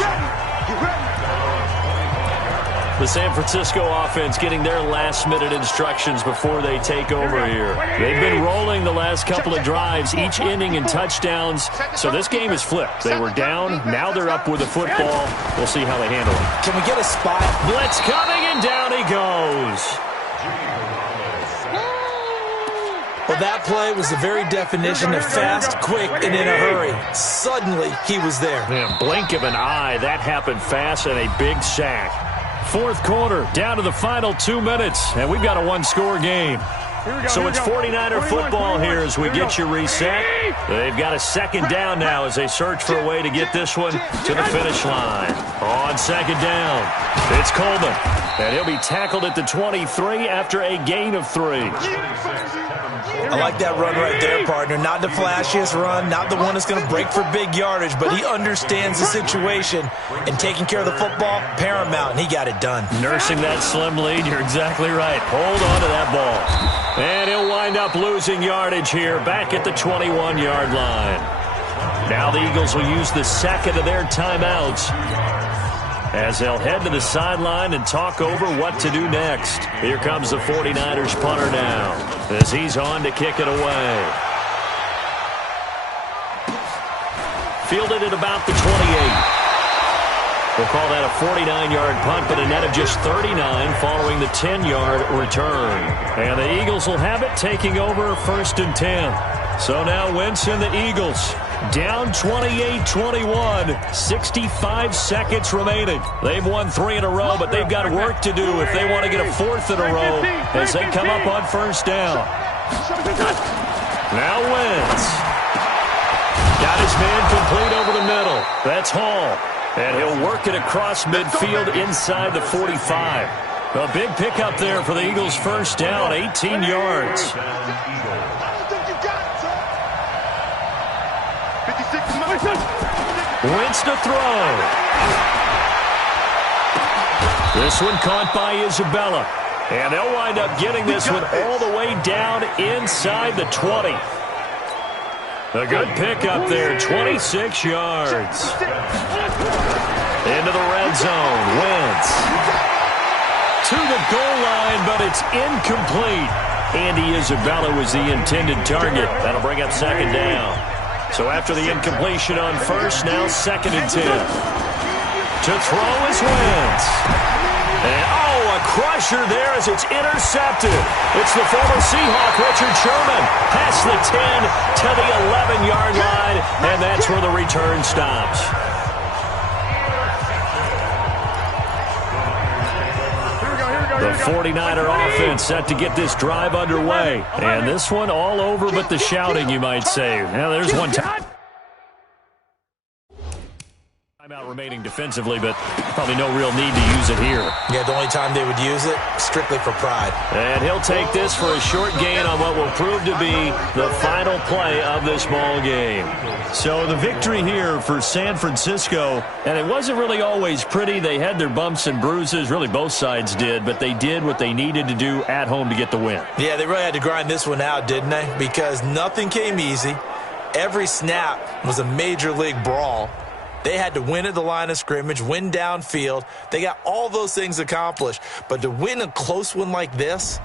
The San Francisco offense getting their last-minute instructions before they take over here. They've been rolling the last couple of drives, each ending in touchdowns. So this game is flipped. They were down. Now they're up with the football. We'll see how they handle it. Can we get a spot? Blitz coming, and down he goes. Well, that play was the very definition of fast, quick, and in a hurry. Suddenly, he was there. Man, blink of an eye. That happened fast, and a big sack. 4th quarter, down to the final 2 minutes, and we've got a 1-score game. So it's 49er football here as we get you reset. They've got a 2nd down now as they search for a way to get this one to the finish line. On 2nd down, it's Coleman, and he'll be tackled at the 23 after a gain of 3. I like that run right there, partner. Not the flashiest run, not the one that's going to break for big yardage, but he understands the situation, and taking care of the football, paramount, and he got it done. Nursing that slim lead, you're exactly right. Hold on to that ball. And he'll wind up losing yardage here back at the 21-yard line. Now the Eagles will use the second of their timeouts as they'll head to the sideline and talk over what to do next. Here comes the 49ers punter now as he's on to kick it away. Fielded at about the 28. We'll call that a 49-yard punt, but a net of just 39 following the 10-yard return. And the Eagles will have it taking over 1st and 10. So now Wentz and the Eagles down 28-21, 65 seconds remaining. They've won 3 in a row, but they've got work to do if they want to get a 4th in a row as they come up on 1st down. Now Wentz. Got his man complete over the middle. That's Hall. And he'll work it across midfield inside the 45. A big pickup there for the Eagles' 1st down, 18 yards. Wentz to throw. This one caught by Isabella. And they'll wind up getting this one all the way down inside the 20. A good pickup there, 26 yards. Into the red zone, Wentz. To the goal line, but it's incomplete. Andy Isabella was the intended target. That'll bring up 2nd down. So after the incompletion on 1st, now 2nd and 10. To throw is Wentz. And, a crusher there as it's intercepted. It's the former Seahawk, Richard Sherman, past the 10 to the 11-yard line, and that's where the return stops. The 49er offense set to get this drive underway. And this one all over but the shouting, you might say. Now there's one time. Timeout remaining defensively, but probably no real need to use it here. Yeah, the only time they would use it, strictly for pride. And he'll take this for a short gain on what will prove to be the final play of this ball game. So the victory here for San Francisco, and it wasn't really always pretty. They had their bumps and bruises, really both sides did, but they did what they needed to do at home to get the win. Yeah, they really had to grind this one out, didn't they? Because nothing came easy. Every snap was a major league brawl. They had to win at the line of scrimmage, win downfield. They got all those things accomplished. But to win a close one like this,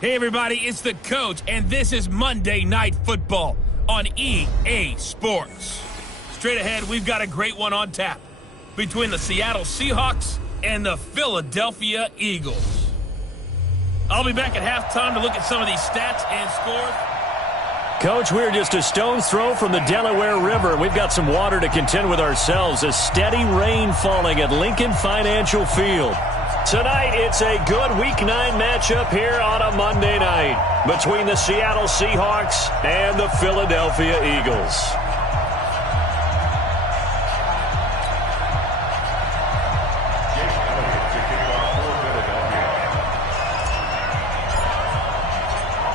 Hey everybody, it's the coach, and this is Monday Night Football on EA Sports. Straight ahead, we've got a great one on tap between the Seattle Seahawks and the Philadelphia Eagles. I'll be back at halftime to look at some of these stats and scores. Coach, we're just a stone's throw from the Delaware River. We've got some water to contend with ourselves. A steady rain falling at Lincoln Financial Field. Tonight, it's a good Week 9 matchup here on a Monday night between the Seattle Seahawks and the Philadelphia Eagles.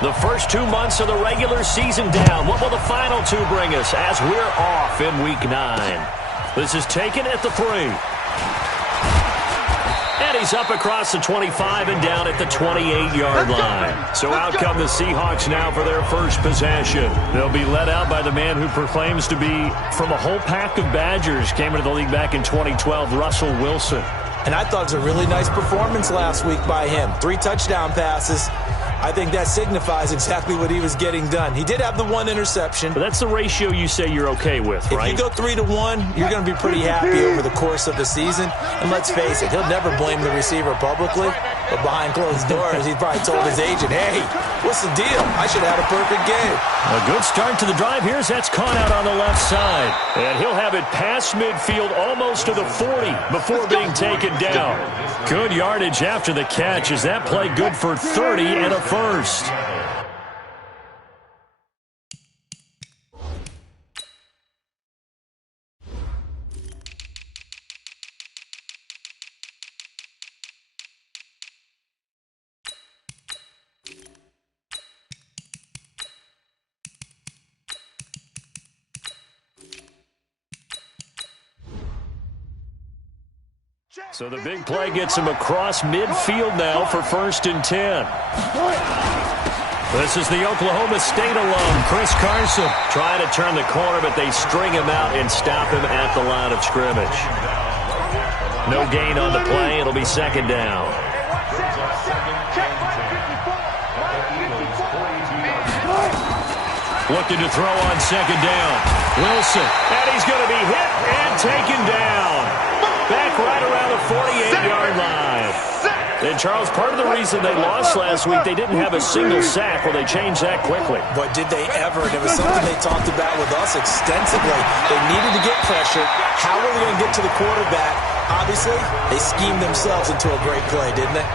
The first 2 months of the regular season down. What will the final two bring us as we're off in Week 9? This is taken at the 3. And he's up across the 25 and down at the 28-yard line. So out come the Seahawks now for their first possession. They'll be led out by the man who proclaims to be from a whole pack of Badgers. Came into the league back in 2012, Russell Wilson. And I thought it was a really nice performance last week by him. 3 touchdown passes. I think that signifies exactly what he was getting done. He did have the 1 interception. But that's the ratio you say you're okay with, right? If you go 3-1, you're going to be pretty happy over the course of the season. And let's face it, he'll never blame the receiver publicly. But behind closed doors, he probably told his agent, hey, what's the deal? I should have had a perfect game. A good start to the drive. Here's that's caught out on the left side. And he'll have it past midfield almost to the 40 before being taken down. Good yardage after the catch. Is that play good for 30 and a first? So the big play gets him across midfield now for 1st and 10. This is the Oklahoma State alum, Chris Carson, trying to turn the corner, but they string him out and stop him at the line of scrimmage. No gain on the play. It'll be 2nd down. Looking to throw on 2nd down. Wilson, and he's going to be hit and taken down. Back right around the 48-yard line. And, Charles, part of the reason they lost last week, they didn't have a single sack. Well, they changed that quickly. But did they ever? And it was something they talked about with us extensively. They needed to get pressure. How were they going to get to the quarterback? Obviously, they schemed themselves into a great play, didn't they?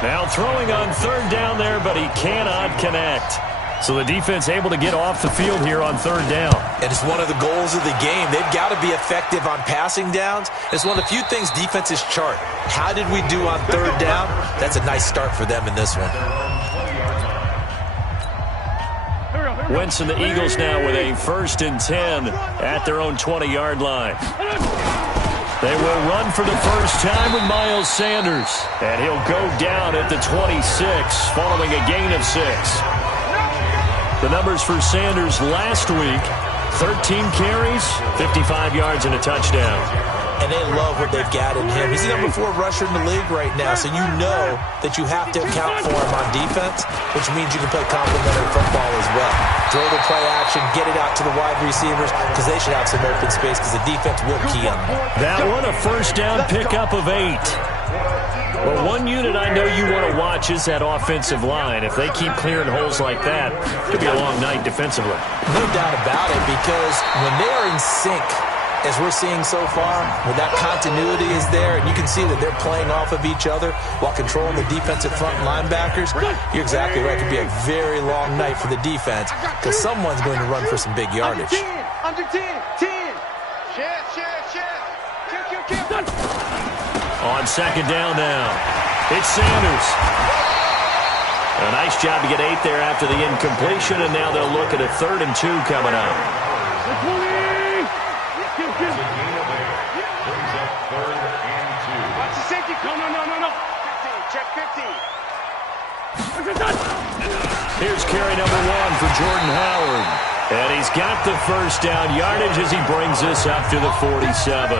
Now throwing on 3rd down there, but he cannot connect. So the defense able to get off the field here on 3rd down. And it's one of the goals of the game. They've got to be effective on passing downs. It's one of the few things defenses chart. How did we do on 3rd down? That's a nice start for them in this one. Wentz and the Eagles now with a 1st and 10 at their own 20-yard line. They will run for the first time with Miles Sanders. And he'll go down at the 26 following a gain of 6. The numbers for Sanders last week, 13 carries, 55 yards, and a touchdown. And they love what they've got in him. He's the number 4 rusher in the league right now, so you know that you have to account for him on defense, which means you can play complementary football as well. Throw the play action, get it out to the wide receivers, because they should have some open space, because the defense will key on them. That one, a first down pickup of 8. Well, one unit I know you want to watch is that offensive line. If they keep clearing holes like that, it could be a long night defensively. No doubt about it, because when they are in sync, as we're seeing so far, when that continuity is there, and you can see that they're playing off of each other while controlling the defensive front linebackers, you're exactly right. It could be a very long night for the defense, because someone's going to run for some big yardage. Under 10, 10. Share. On 2nd down now, it's Sanders. A nice job to get 8 there after the incompletion, and now they'll look at a 3rd and 2 coming up. Watch the safety. No. 15, check 15. Here's carry number 1 for Jordan Howard. And he's got the first down yardage as he brings this up to the 47.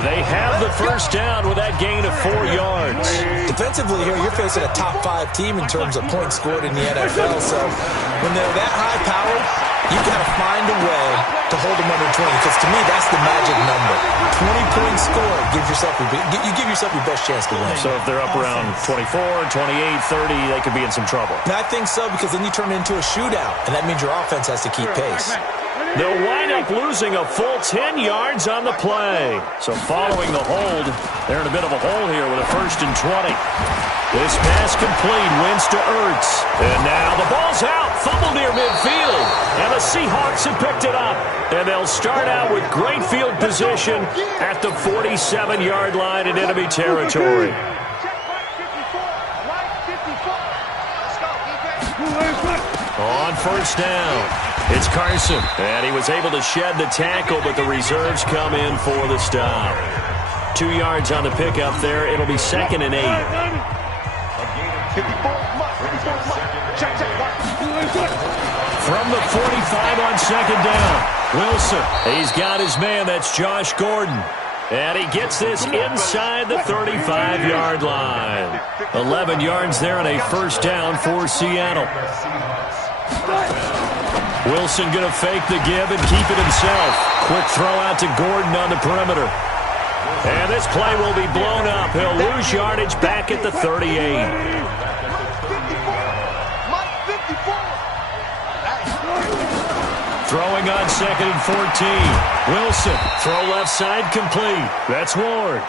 They have the first down with that gain of 4 yards. Defensively here, you're facing a top 5 team in terms of points scored in the NFL. So when they're that high-powered, you got to find a way to hold them under 20. Because to me, that's the magic number. 20 points scored gives yourself you give yourself your best chance to win. So if they're up around 24, 28, 30, they could be in some trouble. And I think so, because then you turn it into a shootout, and that means your offense has to keep pace. They'll wind up losing a full 10 yards on the play. So following the hold, they're in a bit of a hole here with a 1st and 20. This pass complete, wins to Ertz. And now the ball's out, fumble near midfield. And the Seahawks have picked it up. And they'll start out with great field position at the 47-yard line in enemy territory. On first down, it's Carson. And he was able to shed the tackle, but the reserves come in for the stop. 2 yards on the pickup there. It'll be 2nd and 8. From the 45 on 2nd down, Wilson. He's got his man. That's Josh Gordon. And he gets this inside the 35-yard line. 11 yards there and a first down for Seattle. Wilson going to fake the give and keep it himself. Quick throw out to Gordon on the perimeter. And this play will be blown up. He'll lose yardage back at the 38. Throwing on 2nd and 14. Wilson, throw left side complete. That's Ward.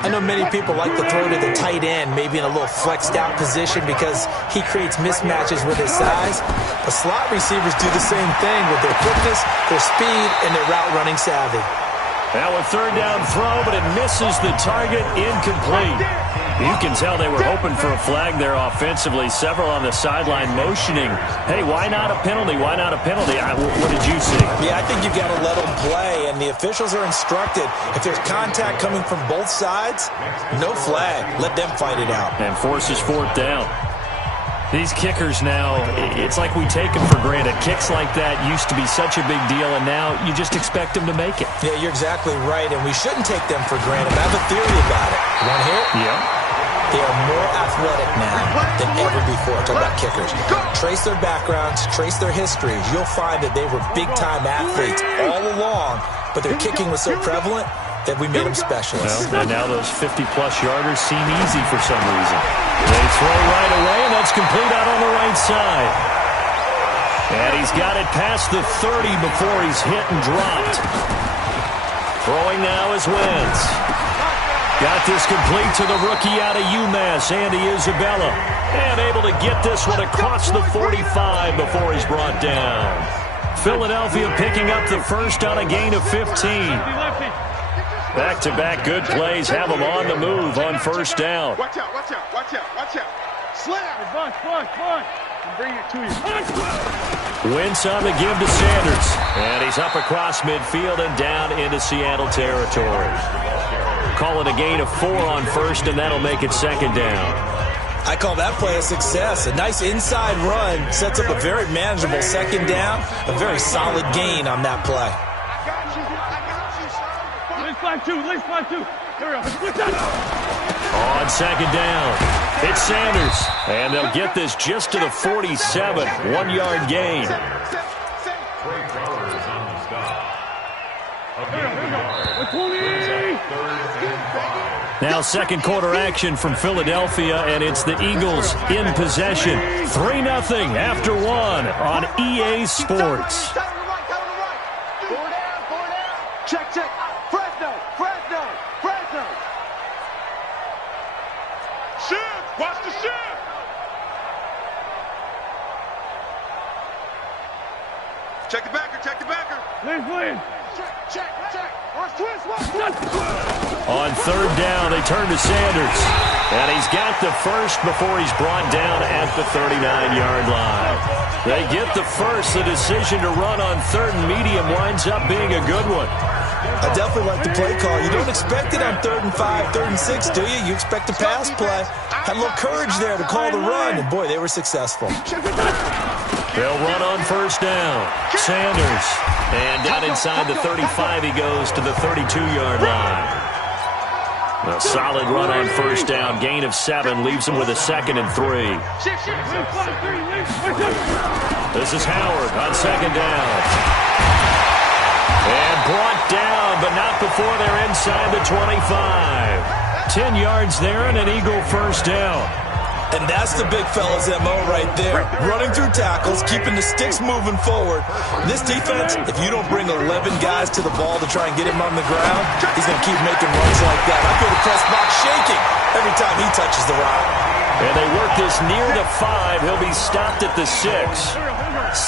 I know many people like to throw to the tight end, maybe in a little flexed out position because he creates mismatches with his size. But slot receivers do the same thing with their quickness, their speed, and their route running savvy. Now a 3rd down throw, but it misses the target, incomplete. You can tell they were hoping for a flag there offensively. Several on the sideline motioning. Hey, why not a penalty? Why not a penalty? What did you see? Yeah, I think you've got to let them play, and the officials are instructed. If there's contact coming from both sides, no flag. Let them fight it out. And forces 4th down. These kickers now, it's like we take them for granted. Kicks like that used to be such a big deal, and now you just expect them to make it. Yeah, you're exactly right, and we shouldn't take them for granted. I have a theory about it. You want to hear it? Yeah. They are more athletic now than ever before. Talk about kickers. Trace their backgrounds, trace their histories. You'll find that they were big-time athletes all along, but their kicking was so prevalent that we made them specialists. Well, and now those 50-plus yarders seem easy for some reason. They throw right away, and that's complete out on the right side. And he's got it past the 30 before he's hit and dropped. Throwing now is Wentz. Got this complete to the rookie out of UMass, Andy Isabella. And able to get this one across the 45 before he's brought down. Philadelphia picking up the first on a gain of 15. Back-to-back good plays have them on the move on first down. Watch out, watch out, watch out, watch out. Slam. Bunch. And bring it to you. Wentz on the give to Sanders. And he's up across midfield and down into Seattle territory. Call it a gain of 4 on first, and that'll make it 2nd down. I call that play a success. A nice inside run sets up a very manageable 2nd down. A very solid gain on that play. Let's fly two. Here we go. On 2nd down, it's Sanders. And they'll get this just to the 47. 1-yard gain. Now 2nd quarter action from Philadelphia, and it's the Eagles in possession. 3-0 after 1 on EA Sports. Check. Fresno. Shift. Watch the shift. Check the backer. Lynn. Check. Watch twist. On 3rd down, they turn to Sanders. And he's got the first before he's brought down at the 39-yard line. They get the first. The decision to run on 3rd and medium winds up being a good one. I definitely like the play call. You don't expect it on 3rd and 5, 3rd and 6, do you? You expect a pass play. Had a little courage there to call the run, and boy, they were successful. They'll run on first down. Sanders. And down inside the 35, he goes to the 32-yard line. A solid run on first down. Gain of 7 leaves him with a 2nd and 3. This is Howard on 2nd down. And brought down, but not before they're inside the 25. 10 yards there and an Eagle first down. And that's the big fella's MO right there. Running through tackles, keeping the sticks moving forward. This defense, if you don't bring 11 guys to the ball to try and get him on the ground, he's going to keep making runs like that. I feel the press box shaking every time he touches the rock. And they work this near the 5. He'll be stopped at the 6.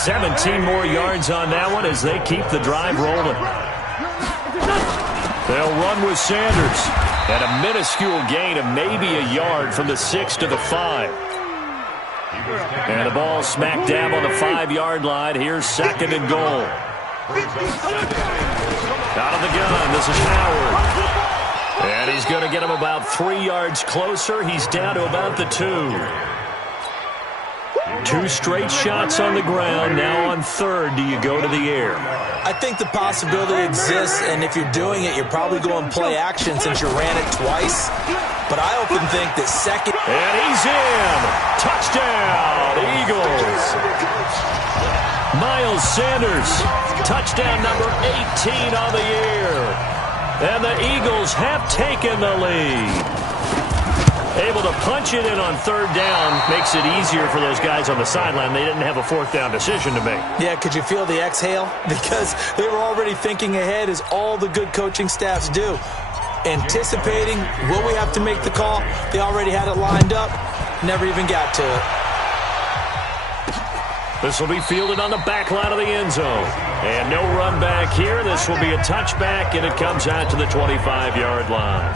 17 more yards on that one as they keep the drive rolling. They'll run with Sanders. And a minuscule gain of maybe a yard from the 6 to the 5. And the ball smack dab on the 5-yard line. Here's 2nd and goal. Out of the gun, this is Howard. And he's going to get him about 3 yards closer. He's down to about the 2. 2 straight shots on the ground. Now on 3rd, do you go to the air? I think the possibility exists, and if you're doing it, you're probably going play action since you ran it twice. But I often think that 2nd... And he's in! Touchdown, Eagles! Miles Sanders, touchdown number 18 on the year. And the Eagles have taken the lead. Able to punch it in on 3rd down makes it easier for those guys on the sideline. They didn't have a 4th down decision to make. Yeah, could you feel the exhale? Because they were already thinking ahead, as all the good coaching staffs do. Anticipating, will we have to make the call? They already had it lined up. Never even got to it. This will be fielded on the back line of the end zone. And no run back here. This will be a touchback, and it comes out to the 25-yard line.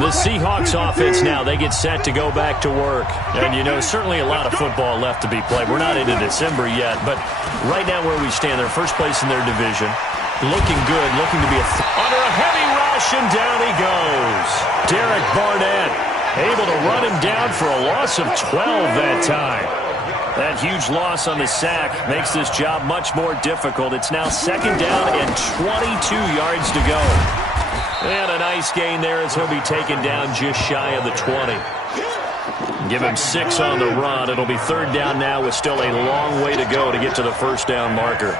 The Seahawks offense now, they get set to go back to work. And, you know, certainly a lot of football left to be played. We're not into December yet, but right now where we stand, they're first place in their division. Looking good, looking to be under a heavy rush, and down he goes. Derek Barnett able to run him down for a loss of 12 that time. That huge loss on the sack makes this job much more difficult. It's now 2nd down and 22 yards to go. And a nice gain there as he'll be taken down just shy of the 20. Give him 6 on the run. It'll be 3rd down now with still a long way to go to get to the 1st down marker.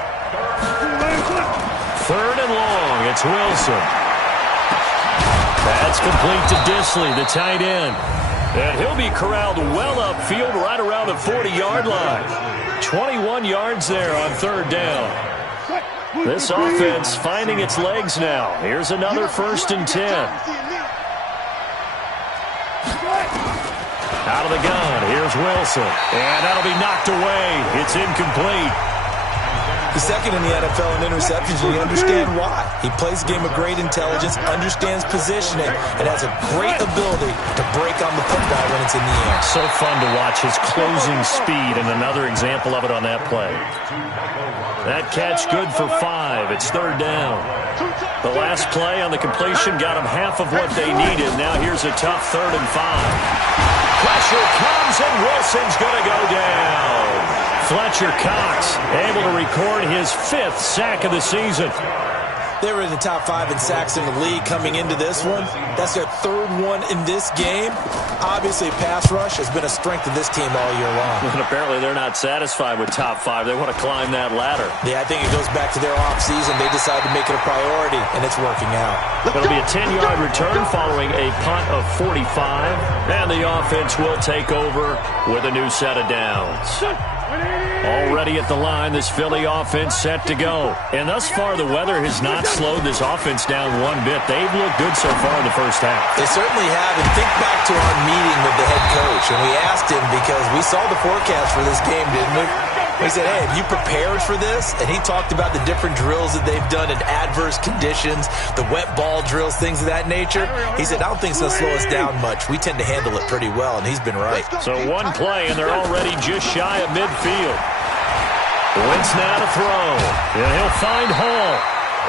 3rd and long. It's Wilson. That's complete to Disley, the tight end. And he'll be corralled well upfield right around the 40-yard line. 21 yards there on 3rd down. This offense finding its legs now. Here's another 1st and 10. Out of the gun, here's Wilson. And that'll be knocked away. It's incomplete. He's 2nd in the NFL in interceptions, and you understand why. He plays a game of great intelligence, understands positioning, and has a great ability to break on the football when it's in the air. So fun to watch his closing speed, and another example of it on that play. That catch good for 5. It's 3rd down. The last play on the completion got them half of what they needed. Now here's a tough 3rd and 5. Pressure comes, and Wilson's going to go down. Fletcher Cox able to record his 5th sack of the season. They were in the top 5 in sacks in the league coming into this one. That's their 3rd one in this game. Obviously, pass rush has been a strength of this team all year long. And apparently they're not satisfied with top 5. They want to climb that ladder. Yeah, I think it goes back to their offseason. They decided to make it a priority, and it's working out. It'll be a 10-yard return following a punt of 45. And the offense will take over with a new set of downs. Already at the line, this Philly offense set to go. And thus far, the weather has not slowed this offense down one bit. They've looked good so far in the first half. They certainly have. And think back to our meeting with the head coach. And we asked him, because we saw the forecast for this game, didn't we? We said, hey, have you prepared for this? And he talked about the different drills that they've done in adverse conditions, the wet ball drills, things of that nature. He said, I don't think it's going to slow us down much. We tend to handle it pretty well, and he's been right. So one play, and they're already just shy of midfield. Wentz now to throw. And he'll find Hall.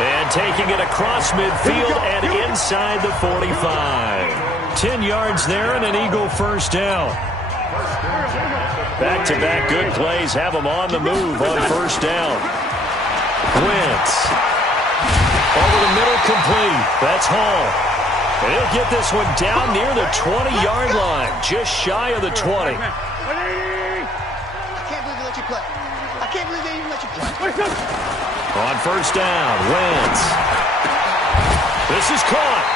And taking it across midfield and inside the 45. 10 yards there and an Eagle 1st down. Back-to-back good plays have them on the move on first down. Wentz. Over the middle, complete. That's Hall. And he'll get this one down near the 20-yard line, just shy of the 20. I can't believe they let you play. I can't believe they even let you play. On first down, Wentz. This is caught.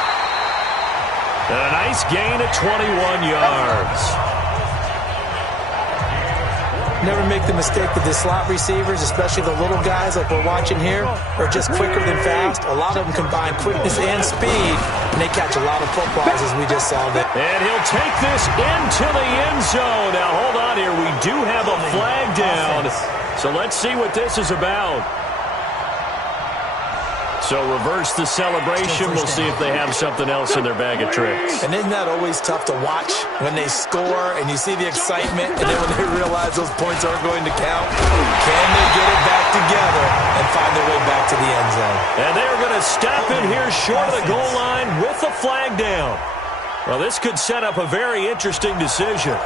And a nice gain of 21 yards. Never make the mistake that the slot receivers, especially the little guys like we're watching here, are just quicker than fast. A lot of them combine quickness and speed, and they catch a lot of footballs, as we just saw there. And he'll take this into the end zone. Now, hold on here. We do have a flag down. So let's see what this is about. So reverse the celebration. We'll see if they have something else in their bag of tricks. And isn't that always tough to watch when they score and you see the excitement, and then when they realize those points aren't going to count? Can they get it back together and find their way back to the end zone? And they're going to stop in here short of the goal line with the flag down. Well, this could set up a very interesting decision.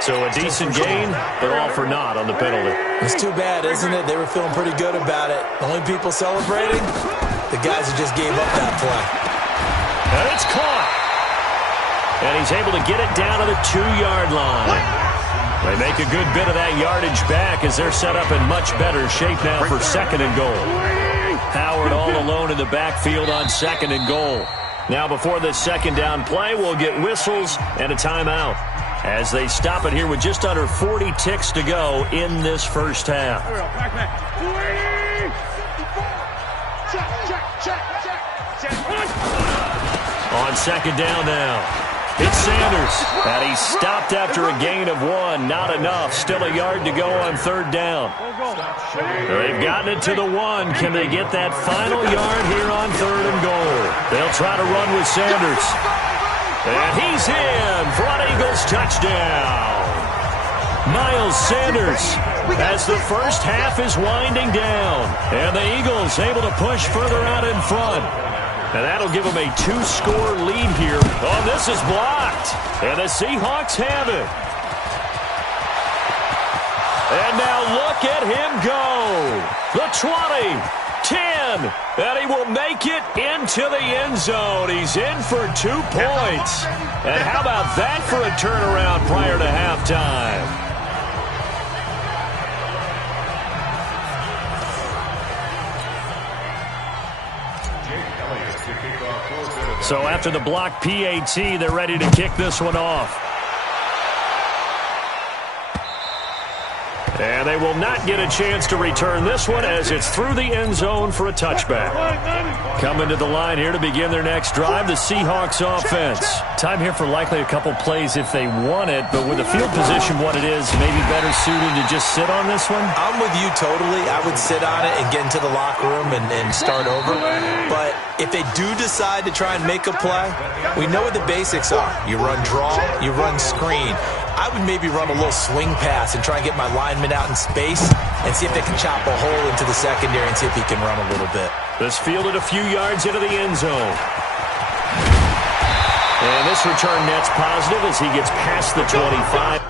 So a decent gain, but all for naught on the penalty. It's too bad, isn't it? They were feeling pretty good about it. The only people celebrating, the guys who just gave up that play. And it's caught. And he's able to get it down to the 2-yard line. They make a good bit of that yardage back as they're set up in much better shape now for second and goal. Howard all alone in the backfield on second and goal. Now before this second down play, we'll get whistles and a timeout as they stop it here with just under 40 ticks to go in this first half. On second down now, it's Sanders. And he's stopped after a gain of 1. Not enough. Still a yard to go on third down. They've gotten it to the 1. Can they get that final yard here on third and goal? They'll try to run with Sanders. And he's in for an Eagles touchdown. Miles Sanders as the first half is winding down. And the Eagles able to push further out in front. And that'll give them a 2-score lead here. Oh, this is blocked. And the Seahawks have it. And now look at him go. The 20. 10, and he will make it into the end zone. He's in for 2 points. And how about that for a turnaround prior to halftime? So after the block PAT, they're ready to kick this one off. And they will not get a chance to return this one as it's through the end zone for a touchback. Coming to the line here to begin their next drive, the Seahawks offense. Time here for likely a couple plays if they want it, but with the field position what it is, maybe better suited to just sit on this one? I'm with you totally. I would sit on it and get into the locker room and start over. But if they do decide to try and make a play, we know what the basics are. You run draw, you run screen. I would maybe run a little swing pass and try and get my lineman out in space and see if they can chop a hole into the secondary and see if he can run a little bit. This fielded a few yards into the end zone. And this return net's positive as he gets past the 25.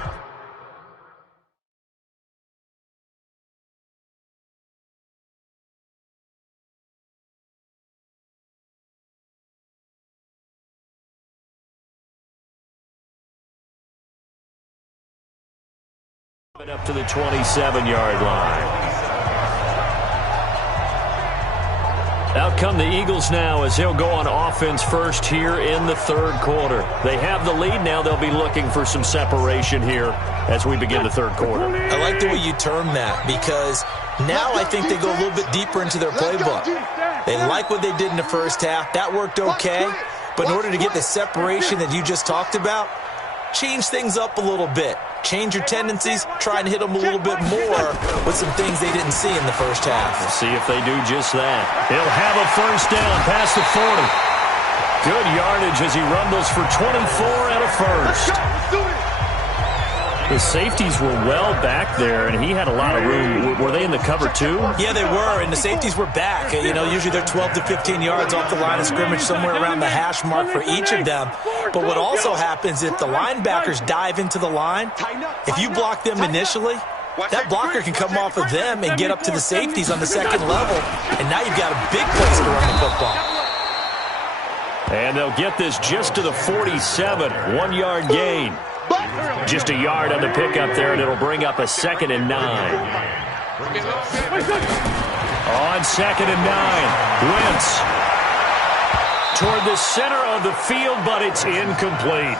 Up to the 27-yard line. Out come the Eagles now as they'll go on offense first here in the third quarter. They have the lead now. They'll be looking for some separation here as we begin the third quarter. I like the way you term that because now I think they go a little bit deeper into their playbook. They like what they did in the first half. That worked okay. But in order to get the separation that you just talked about, change things up a little bit. Change your tendencies, try and hit them a little bit more with some things they didn't see in the first half. We'll see if they do just that. He'll have a first down past the 40. Good yardage as he rumbles for 24 and a first. The safeties were well back there, and he had a lot of room. Were they in the cover too? Yeah, they were, and the safeties were back. You know, usually they're 12 to 15 yards off the line of scrimmage, somewhere around the hash mark for each of them. But what also happens if the linebackers dive into the line, if you block them initially, that blocker can come off of them and get up to the safeties on the second level, and now you've got a big place to run the football. And they'll get this just to the 47, 1-yard gain. Just a yard on the pickup there, and it'll bring up a 2nd and 9. On 2nd and 9, Wentz toward the center of the field, but it's incomplete.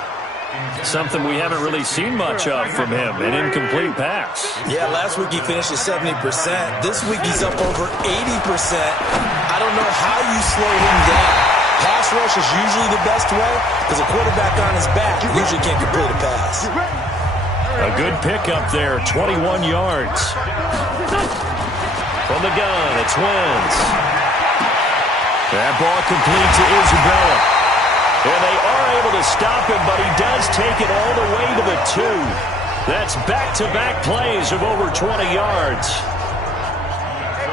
Something we haven't really seen much of from him, an incomplete pass. Yeah, last week he finished at 70%. This week he's up over 80%. I don't know how you slow him down. Pass rush is usually the best way because a quarterback on his back usually can't complete a pass. A good pickup there, 21 yards. From the gun, it's Wentz. That ball complete to Isabella. And they are able to stop him, but he does take it all the way to the 2. That's back-to-back plays of over 20 yards.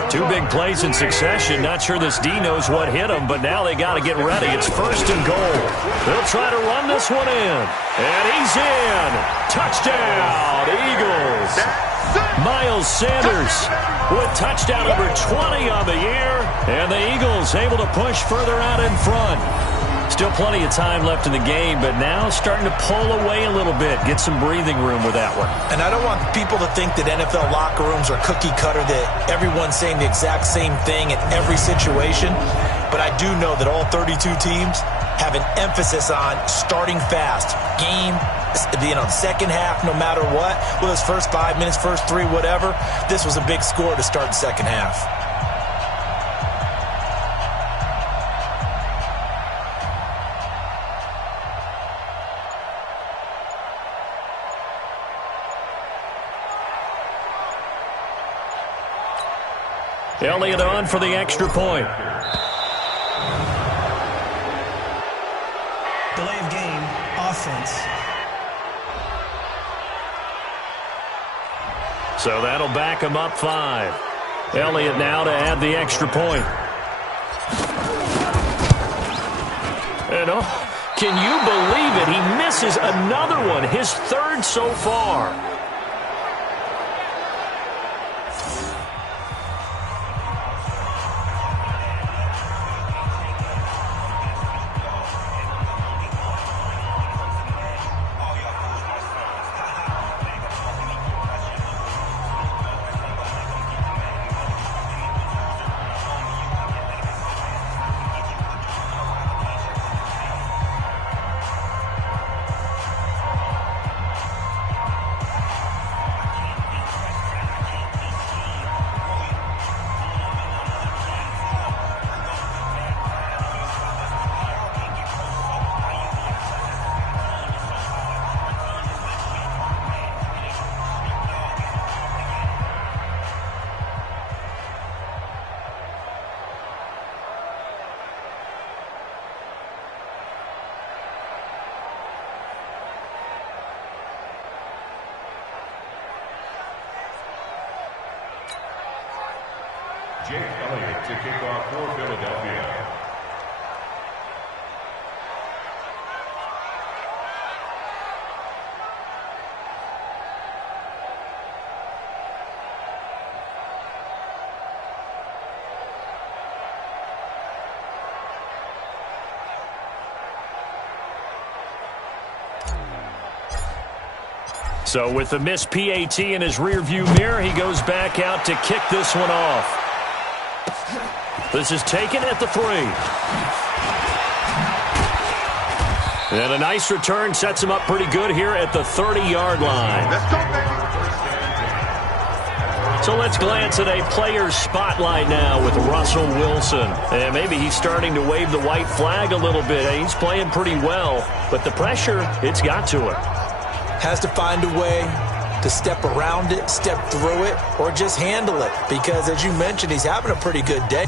2 big plays in succession. Not sure this D knows what hit him, but now they got to get ready. It's 1st and goal. They'll try to run this one in. And he's in. Touchdown, Eagles. Miles Sanders with touchdown number 20 on the year. And the Eagles able to push further out in front. Still plenty of time left in the game, but now starting to pull away a little bit, get some breathing room with that one. And I don't want people to think that NFL locker rooms are cookie cutter, that everyone's saying the exact same thing in every situation. But I do know that all 32 teams have an emphasis on starting fast. Game, second half, no matter what. Whether it's first 5 minutes, first 3, whatever. This was a big score to start the second half. Elliott on for the extra point. Delay of game, offense. So that'll back him up 5. Elliott now to add the extra point. And can you believe it? He misses another one, his 3rd so far. Jake Elliott to kick off for Philadelphia. So with the missed PAT in his rearview mirror, he goes back out to kick this one off. This is taken at the 3. And a nice return sets him up pretty good here at the 30-yard line. Let's go, baby. So let's glance at a player's spotlight now with Russell Wilson. And maybe he's starting to wave the white flag a little bit. He's playing pretty well, but the pressure, it's got to him. Has to find a way to step around it, step through it, or just handle it. Because, as you mentioned, he's having a pretty good day.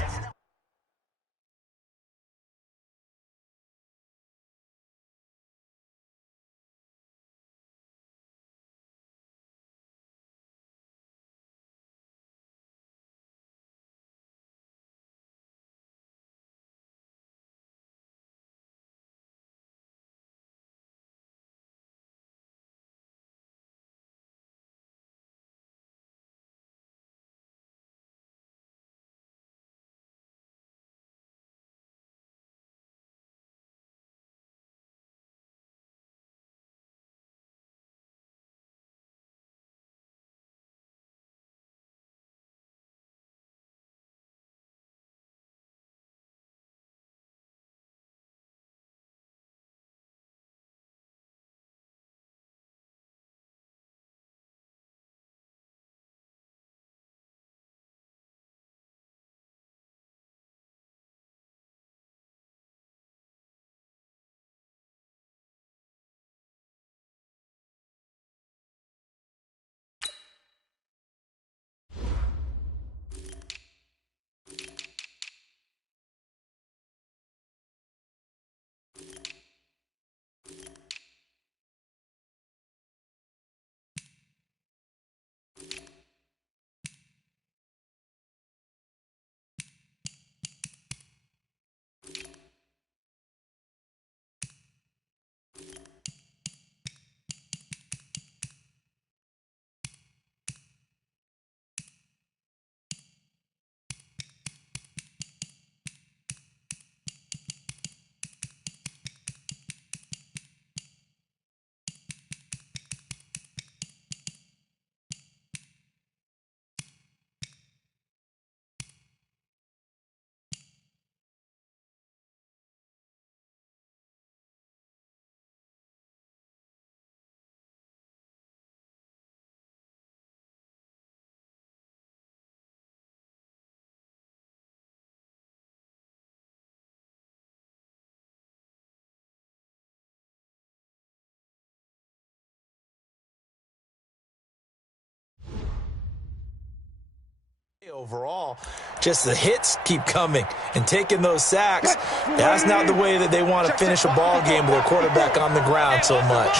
overall. Just the hits keep coming and taking those sacks. That's not the way that they want to finish a ball game with their quarterback on the ground so much.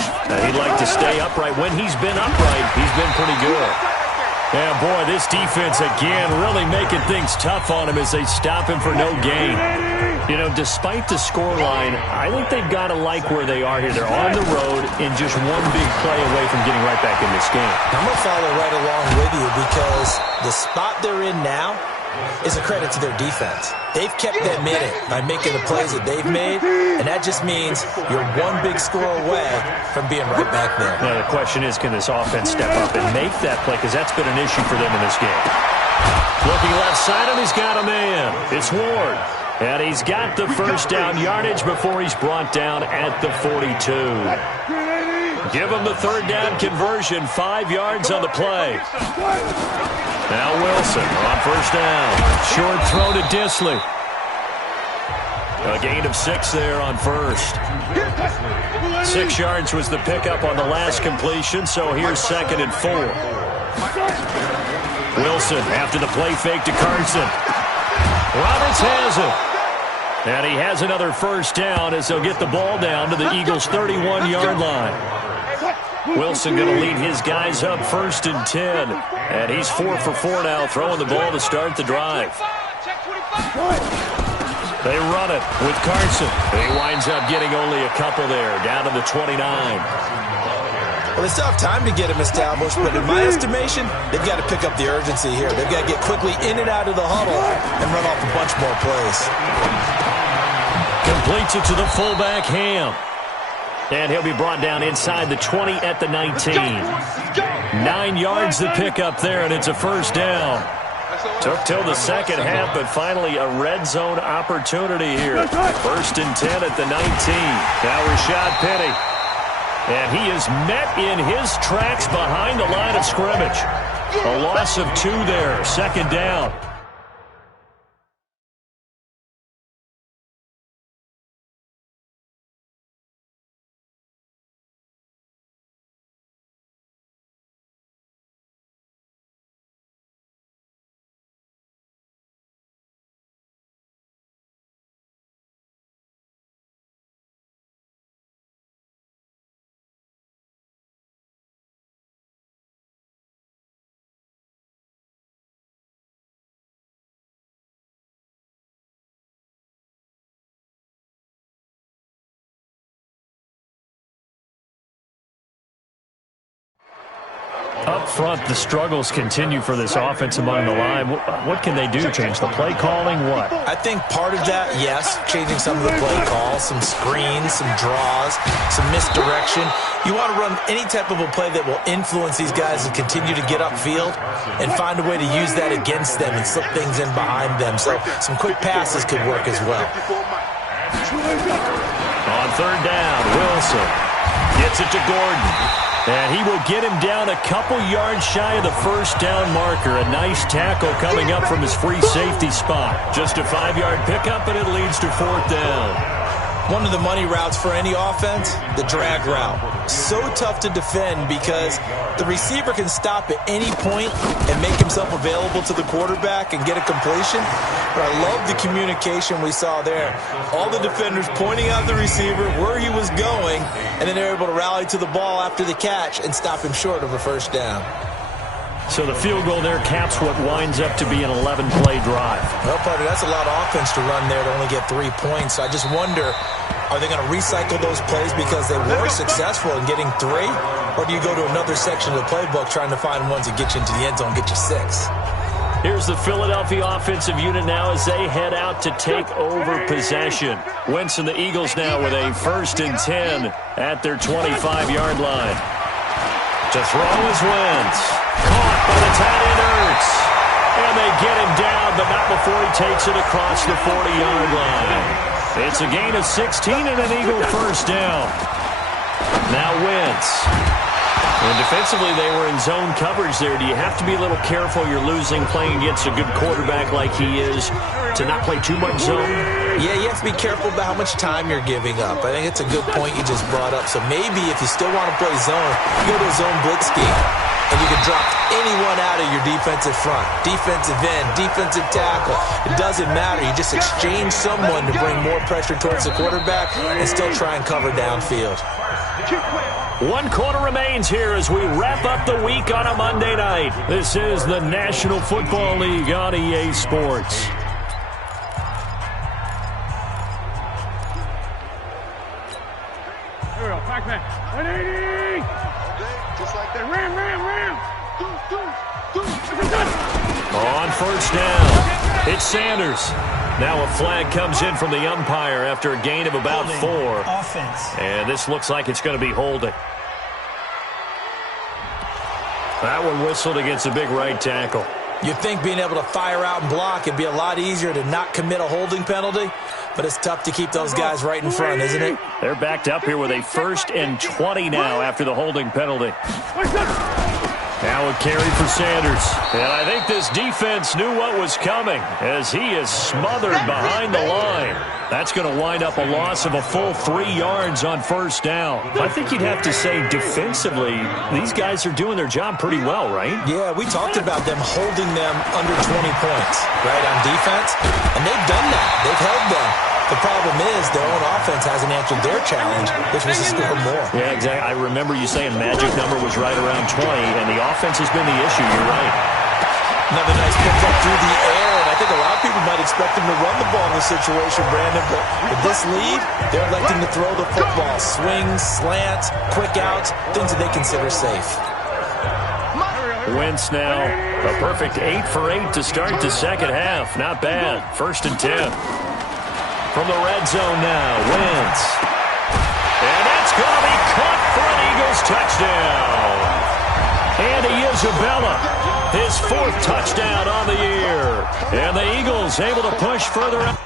He'd like to stay upright. When he's been upright, he's been pretty good. Yeah, boy, this defense, again, really making things tough on him as they stop him for no gain. You know, despite the scoreline, I think they've got to like where they are here. They're on the road and just one big play away from getting right back in this game. I'm going to follow right along with you because the spot they're in now is a credit to their defense. They've kept them in it by making the plays that they've made, and that just means you're one big score away from being right back there. Now, the question is, can this offense step up and make that play? Because that's been an issue for them in this game. Looking left side, and he's got a man. It's Ward. And he's got the first down yardage before he's brought down at the 42. Give him the third down conversion, 5 yards on the play. Now Wilson on first down. Short throw to Disley. A gain of 6 there on first. 6 yards was the pickup on the last completion, so here's 2nd and 4. Wilson after the play fake to Carson. Roberts has it. And he has another first down as they'll get the ball down to the Eagles' 31-yard line. Wilson going to lead his guys up 1st and 10. And he's 4 for 4 now, throwing the ball to start the drive. They run it with Carson. He winds up getting only a couple there, down to the 29. Well, they still have time to get him established, but in my estimation, they've got to pick up the urgency here. They've got to get quickly in and out of the huddle and run off a bunch more plays. Completes it to the fullback, Ham. And he'll be brought down inside the 20 at the 19. 9 yards to pick up there, and it's a first down. Took till the second half, but finally a red zone opportunity here. 1st and 10 at the 19. Now Rashad Penny. And he is met in his tracks behind the line of scrimmage. A loss of 2 there, 2nd down. Up front, the struggles continue for this offense among the line. What can they do? Change the play calling? What? I think part of that, yes, changing some of the play calls, some screens, some draws, some misdirection. You want to run any type of a play that will influence these guys and continue to get upfield and find a way to use that against them and slip things in behind them. So some quick passes could work as well. On 3rd down, Wilson gets it to Gordon. And he will get him down a couple yards shy of the first down marker. A nice tackle coming up from his free safety spot. Just a 5-yard pickup, and it leads to 4th down. One of the money routes for any offense, the drag route. So tough to defend because the receiver can stop at any point and make himself available to the quarterback and get a completion. But I love the communication we saw there. All the defenders pointing out the receiver, where he was going, and then they're able to rally to the ball after the catch and stop him short of a first down. So the field goal there caps what winds up to be an 11-play drive. Well, partner, that's a lot of offense to run there to only get 3 points. So I just wonder, are they going to recycle those plays because they were successful in getting 3? Or do you go to another section of the playbook trying to find ones that get you into the end zone, get you 6? Here's the Philadelphia offensive unit now as they head out to take over possession. Wentz and the Eagles now with a 1st and 10 at their 25-yard line. To throw is Wentz. Caught by the tight end Ertz. And they get him down, but not before he takes it across the 40-yard line. It's a gain of 16 and an Eagle first down. Now Wentz. And defensively, they were in zone coverage there. Do you have to be a little careful? You're losing playing against a good quarterback like he is to not play too much zone? Yeah, you have to be careful about how much time you're giving up. I think it's a good point you just brought up. So maybe if you still want to play zone, you go to a zone blitz scheme. and you can drop anyone out of your defensive front. Defensive end, defensive tackle. It doesn't matter. You just exchange someone to bring more pressure towards the quarterback and still try and cover downfield. 1 quarter remains here as we wrap up the week on a Monday night. This is the National Football League on EA Sports. Here we go, back. 180! Just like that. Ram! On first down, it's Sanders. Now a flag comes in from the umpire after a gain of about 4. Offense. And this looks like it's going to be holding. That one whistled against a big right tackle. You'd think being able to fire out and block it'd be a lot easier to not commit a holding penalty, but it's tough to keep those guys right in front, isn't it? They're backed up here with a 1st and 20 now after the holding penalty. Now a carry for Sanders. And I think this defense knew what was coming as he is smothered behind the line. That's going to wind up a loss of a full 3 yards on first down. I think you'd have to say defensively, these guys are doing their job pretty well, right? Yeah, we talked about them holding them under 20 points, right, on defense. And they've done that. They've held them. The problem is their own offense hasn't answered their challenge, which was to score more. Yeah, exactly. I remember you saying magic number was right around 20, and the offense has been the issue. You're right. Another nice pick up through the air, and I think a lot of people might expect them to run the ball in this situation, Brandon, but with this lead, they're electing to throw the football. Swings, slants, quick outs, things that they consider safe. Wentz now, a perfect 8 for 8 to start the second half. Not bad. 1st and 10. From the red zone now, Wentz. And that's going to be caught for an Eagles touchdown. Andy Isabella, his 4th touchdown on the year. And the Eagles able to push further up.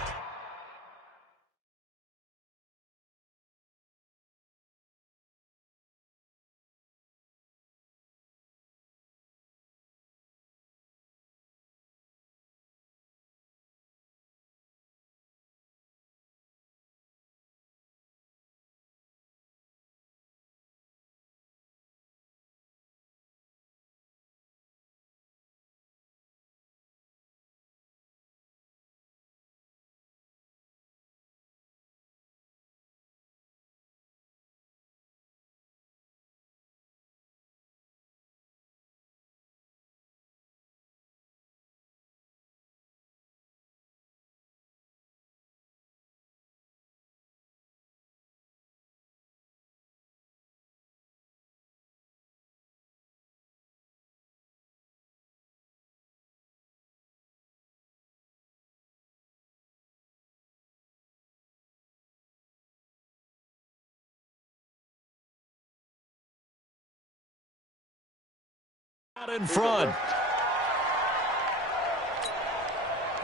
Out in front.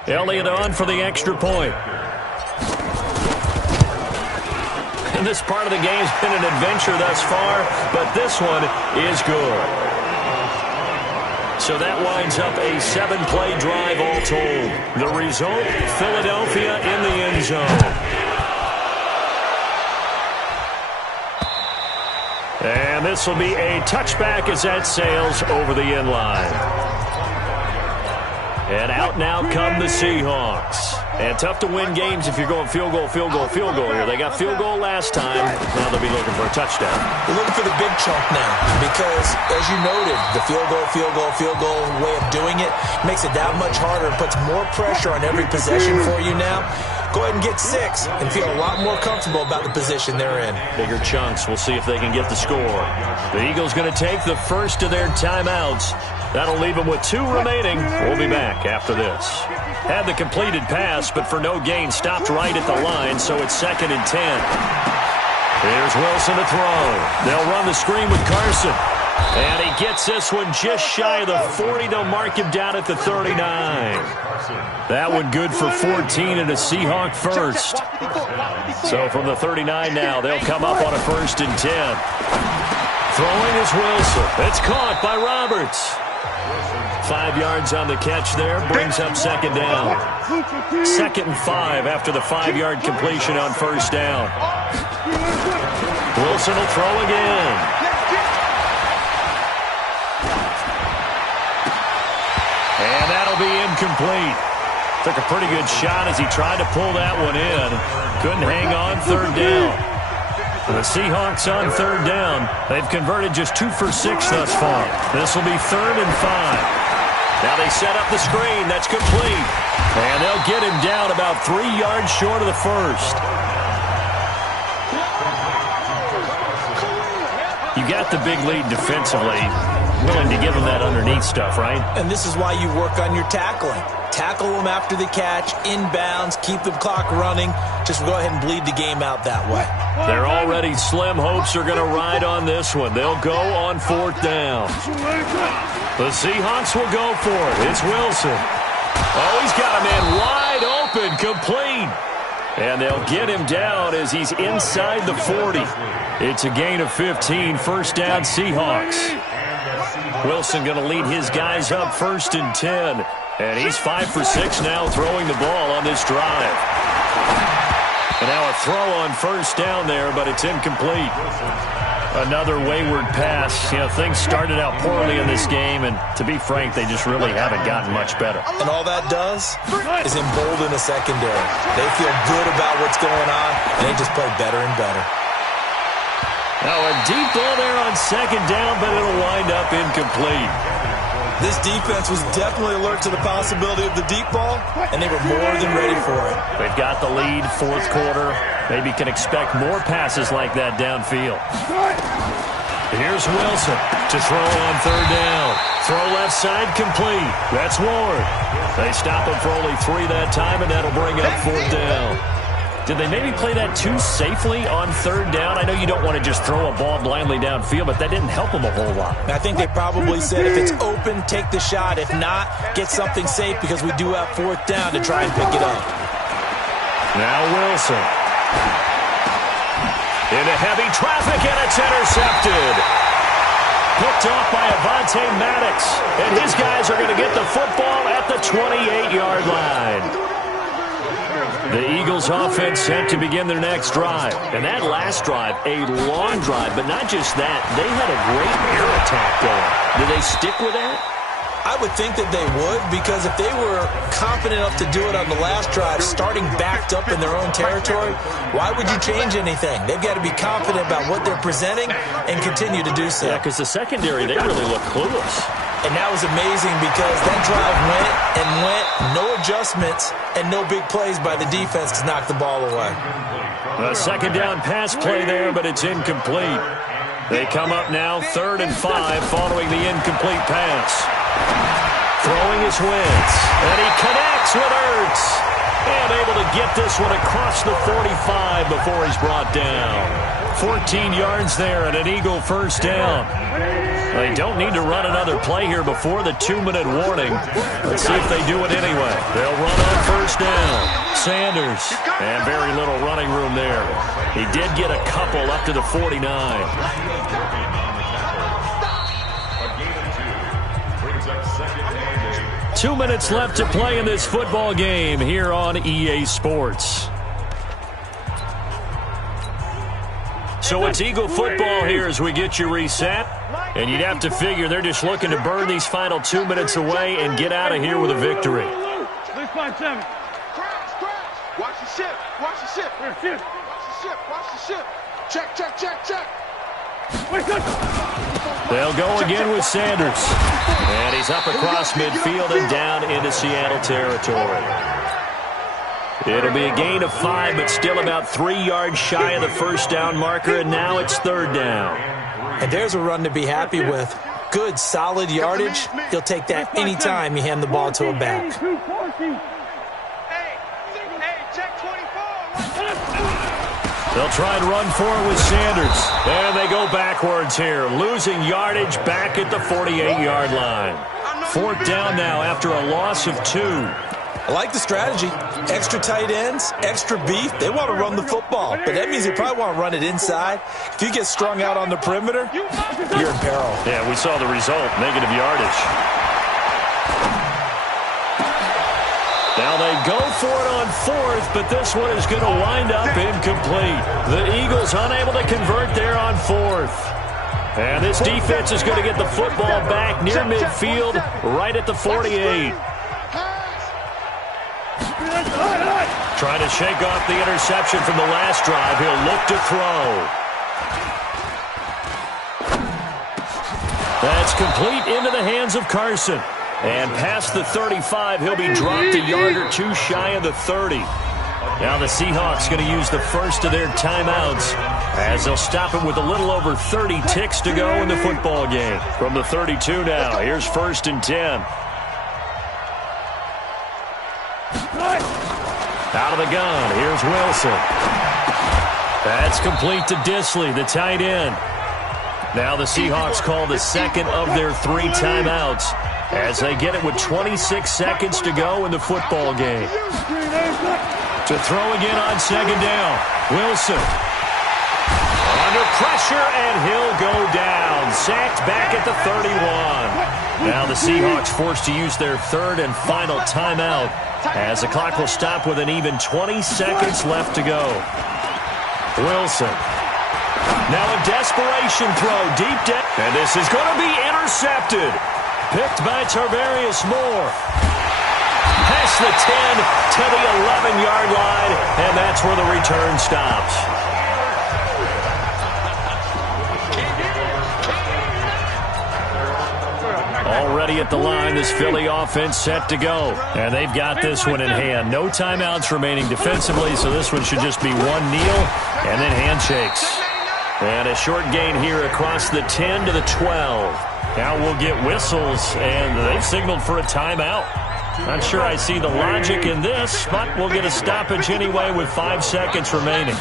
Elliott on for the extra point. And this part of the game's been an adventure thus far, but this one is good. So that winds up a 7-play drive all told. The result, Philadelphia in the end zone. And this will be a touchback as that sails over the end line. And out now come the Seahawks. And tough to win games if you're going field goal here. They got field goal last time. Now they'll be looking for a touchdown. They're looking for the big chunk now because, as you noted, the field goal way of doing it makes it that much harder and puts more pressure on every possession for you now. Go ahead and get 6 and feel a lot more comfortable about the position they're in. Bigger chunks. We'll see if they can get the score. The Eagles going to take the first of their timeouts. That'll leave them with 2 remaining. We'll be back after this. Had the completed pass, but for no gain, stopped right at the line, so it's 2nd and 10. Here's Wilson to throw. They'll run the screen with Carson. And he gets this one just shy of the 40. They'll mark him down at the 39. That one good for 14 and a Seahawk first. So from the 39 now, they'll come up on a 1st and 10. Throwing is Wilson. It's caught by Roberts. 5 yards on the catch there, brings up 2nd down. 2nd and 5 after the 5-yard completion on 1st down. Wilson will throw again. incomplete. Took a pretty good shot as he tried to pull that one in. Couldn't hang on third down. For the Seahawks on third down, they've converted just 2 for 6 thus far. This will be 3rd and 5. Now they set up the screen. That's complete. And they'll get him down about 3 yards short of the first. You got the big lead defensively. Willing to give him that underneath stuff, right? And this is why you work on your tackling. Tackle them after the catch, inbounds, keep the clock running. Just go ahead and bleed the game out that way. They're already slim hopes are going to ride on this one. They'll go on 4th down. The Seahawks will go for it. It's Wilson. Oh, he's got a man wide open, complete. And they'll get him down as he's inside the 40. It's a gain of 15, 1st down Seahawks. Wilson going to lead his guys up 1st and 10. And he's 5 for 6 now throwing the ball on this drive. And now a throw on 1st down there, but it's incomplete. Another wayward pass. You know, things started out poorly in this game, and to be frank, they just really haven't gotten much better. And all that does is embolden the secondary. They feel good about what's going on, and they just play better and better. Now a deep ball there on 2nd down, but it'll wind up incomplete. This defense was definitely alert to the possibility of the deep ball, and they were more than ready for it. They've got the lead, 4th quarter. Maybe can expect more passes like that downfield. Here's Wilson to throw on 3rd down. Throw left side complete. That's Ward. They stop him for only 3 that time, and that'll bring up 4th down. Did they maybe play that too safely on 3rd down? I know you don't want to just throw a ball blindly downfield, but that didn't help them a whole lot. I think they probably said if it's open, take the shot. If not, get something safe because we do have 4th down to try and pick it up. Now Wilson. Into heavy traffic, and it's intercepted. Picked off by Avonte Maddox. And his guys are going to get the football at the 28-yard line. The Eagles offense set to begin their next drive. And that last drive, a long drive, but not just that. They had a great air attack going. Did they stick with that? I would think that they would, because if they were confident enough to do it on the last drive, starting backed up in their own territory, why would you change anything? They've got to be confident about what they're presenting and continue to do so. Yeah, because the secondary, they really look clueless. And that was amazing because that drive went, no adjustments, and no big plays by the defense to knock the ball away. A 2nd down pass play there, but it's incomplete. They come up now 3rd and 5 following the incomplete pass. Throwing his Wentz, and he connects with Ertz. And able to get this one across the 45 before he's brought down. 14 yards there and an Eagle 1st down. They don't need to run another play here before the 2-minute warning. Let's see if they do it anyway. They'll run on 1st down. Sanders, and very little running room there. He did get a couple up to the 49. 2 minutes left to play in this football game here on EA Sports. So it's Eagle football here as we get you reset. And you'd have to figure they're just looking to burn these final 2 minutes away and get out of here with a victory. Watch the ship. Watch the ship. Watch the ship. Watch the ship. Check, check, check, check. They'll go again with Sanders. And he's up across midfield and down into Seattle territory. It'll be a gain of 5, but still about 3 yards shy of the 1st down marker, and now it's 3rd down. And there's a run to be happy with. Good, solid yardage. He'll take that anytime you hand the ball to a back. They'll try and run for it with Sanders. And they go backwards here, losing yardage back at the 48-yard line. 4th down now after a loss of 2. I like the strategy. Extra tight ends, extra beef. They want to run the football, but that means they probably want to run it inside. If you get strung out on the perimeter, you're in peril. Yeah, we saw the result, negative yardage. Now they go for it on 4th, but this one is going to wind up incomplete. The Eagles unable to convert there on 4th. And this defense is going to get the football back near midfield, right at the 48. Trying to shake off the interception from the last drive. He'll look to throw. That's complete into the hands of Carson. And past the 35, he'll be dropped a yard or two shy of the 30. Now the Seahawks going to use the first of their timeouts as they'll stop it with a little over 30 ticks to go in the football game. From the 32 now, here's 1st and 10. Out of the gun, here's Wilson. That's complete to Disley, the tight end. Now the Seahawks call the second of their 3 timeouts as they get it with 26 seconds to go in the football game. To throw again on 2nd down. Wilson. Under pressure, and he'll go down. Sacked back at the 31. Now the Seahawks forced to use their 3rd and final timeout as the clock will stop with an even 20 seconds left to go. Wilson. Now a desperation throw deep down. And this is going to be intercepted. Picked by Tarvarius Moore. Past the 10 to the 11-yard line, and that's where the return stops. Already at the line, this Philly offense set to go. And they've got this one in hand. No timeouts remaining defensively, so this one should just be one kneel and then handshakes. And a short gain here across the 10 to the 12. Now we'll get whistles, and they've signaled for a timeout. Not sure I see the logic in this, but we'll get a stoppage anyway with 5 seconds remaining.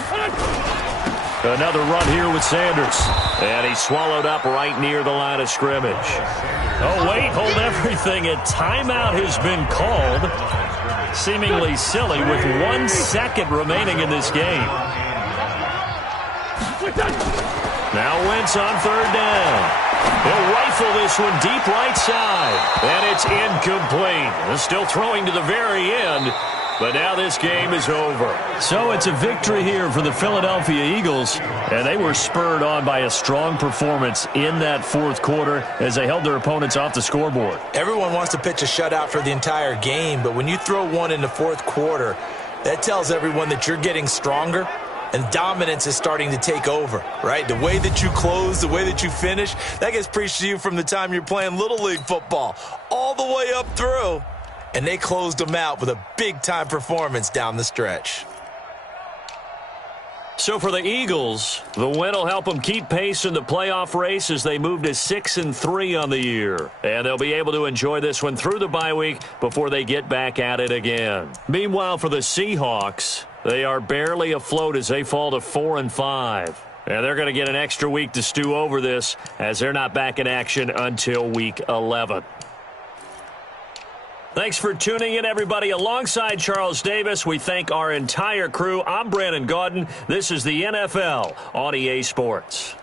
Another run here with Sanders. And he's swallowed up right near the line of scrimmage. Oh, wait, hold everything. A timeout has been called. Seemingly silly with 1 second remaining in this game. Now Wentz on 3rd down. He'll rifle this one deep right side. And it's incomplete. They're still throwing to the very end. But now this game is over. So it's a victory here for the Philadelphia Eagles. And they were spurred on by a strong performance in that 4th quarter as they held their opponents off the scoreboard. Everyone wants to pitch a shutout for the entire game. But when you throw one in the 4th quarter, that tells everyone that you're getting stronger. And dominance is starting to take over, right? The way that you close, the way that you finish, that gets preached to you from the time you're playing Little League football all the way up through. And they closed them out with a big-time performance down the stretch. So for the Eagles, the win will help them keep pace in the playoff race as they move to 6-3 on the year. And they'll be able to enjoy this one through the bye week before they get back at it again. Meanwhile, for the Seahawks, they are barely afloat as they fall to 4-5. And they're going to get an extra week to stew over this as they're not back in action until week 11. Thanks for tuning in, everybody. Alongside Charles Davis, we thank our entire crew. I'm Brandon Gaudin. This is the NFL on EA Sports.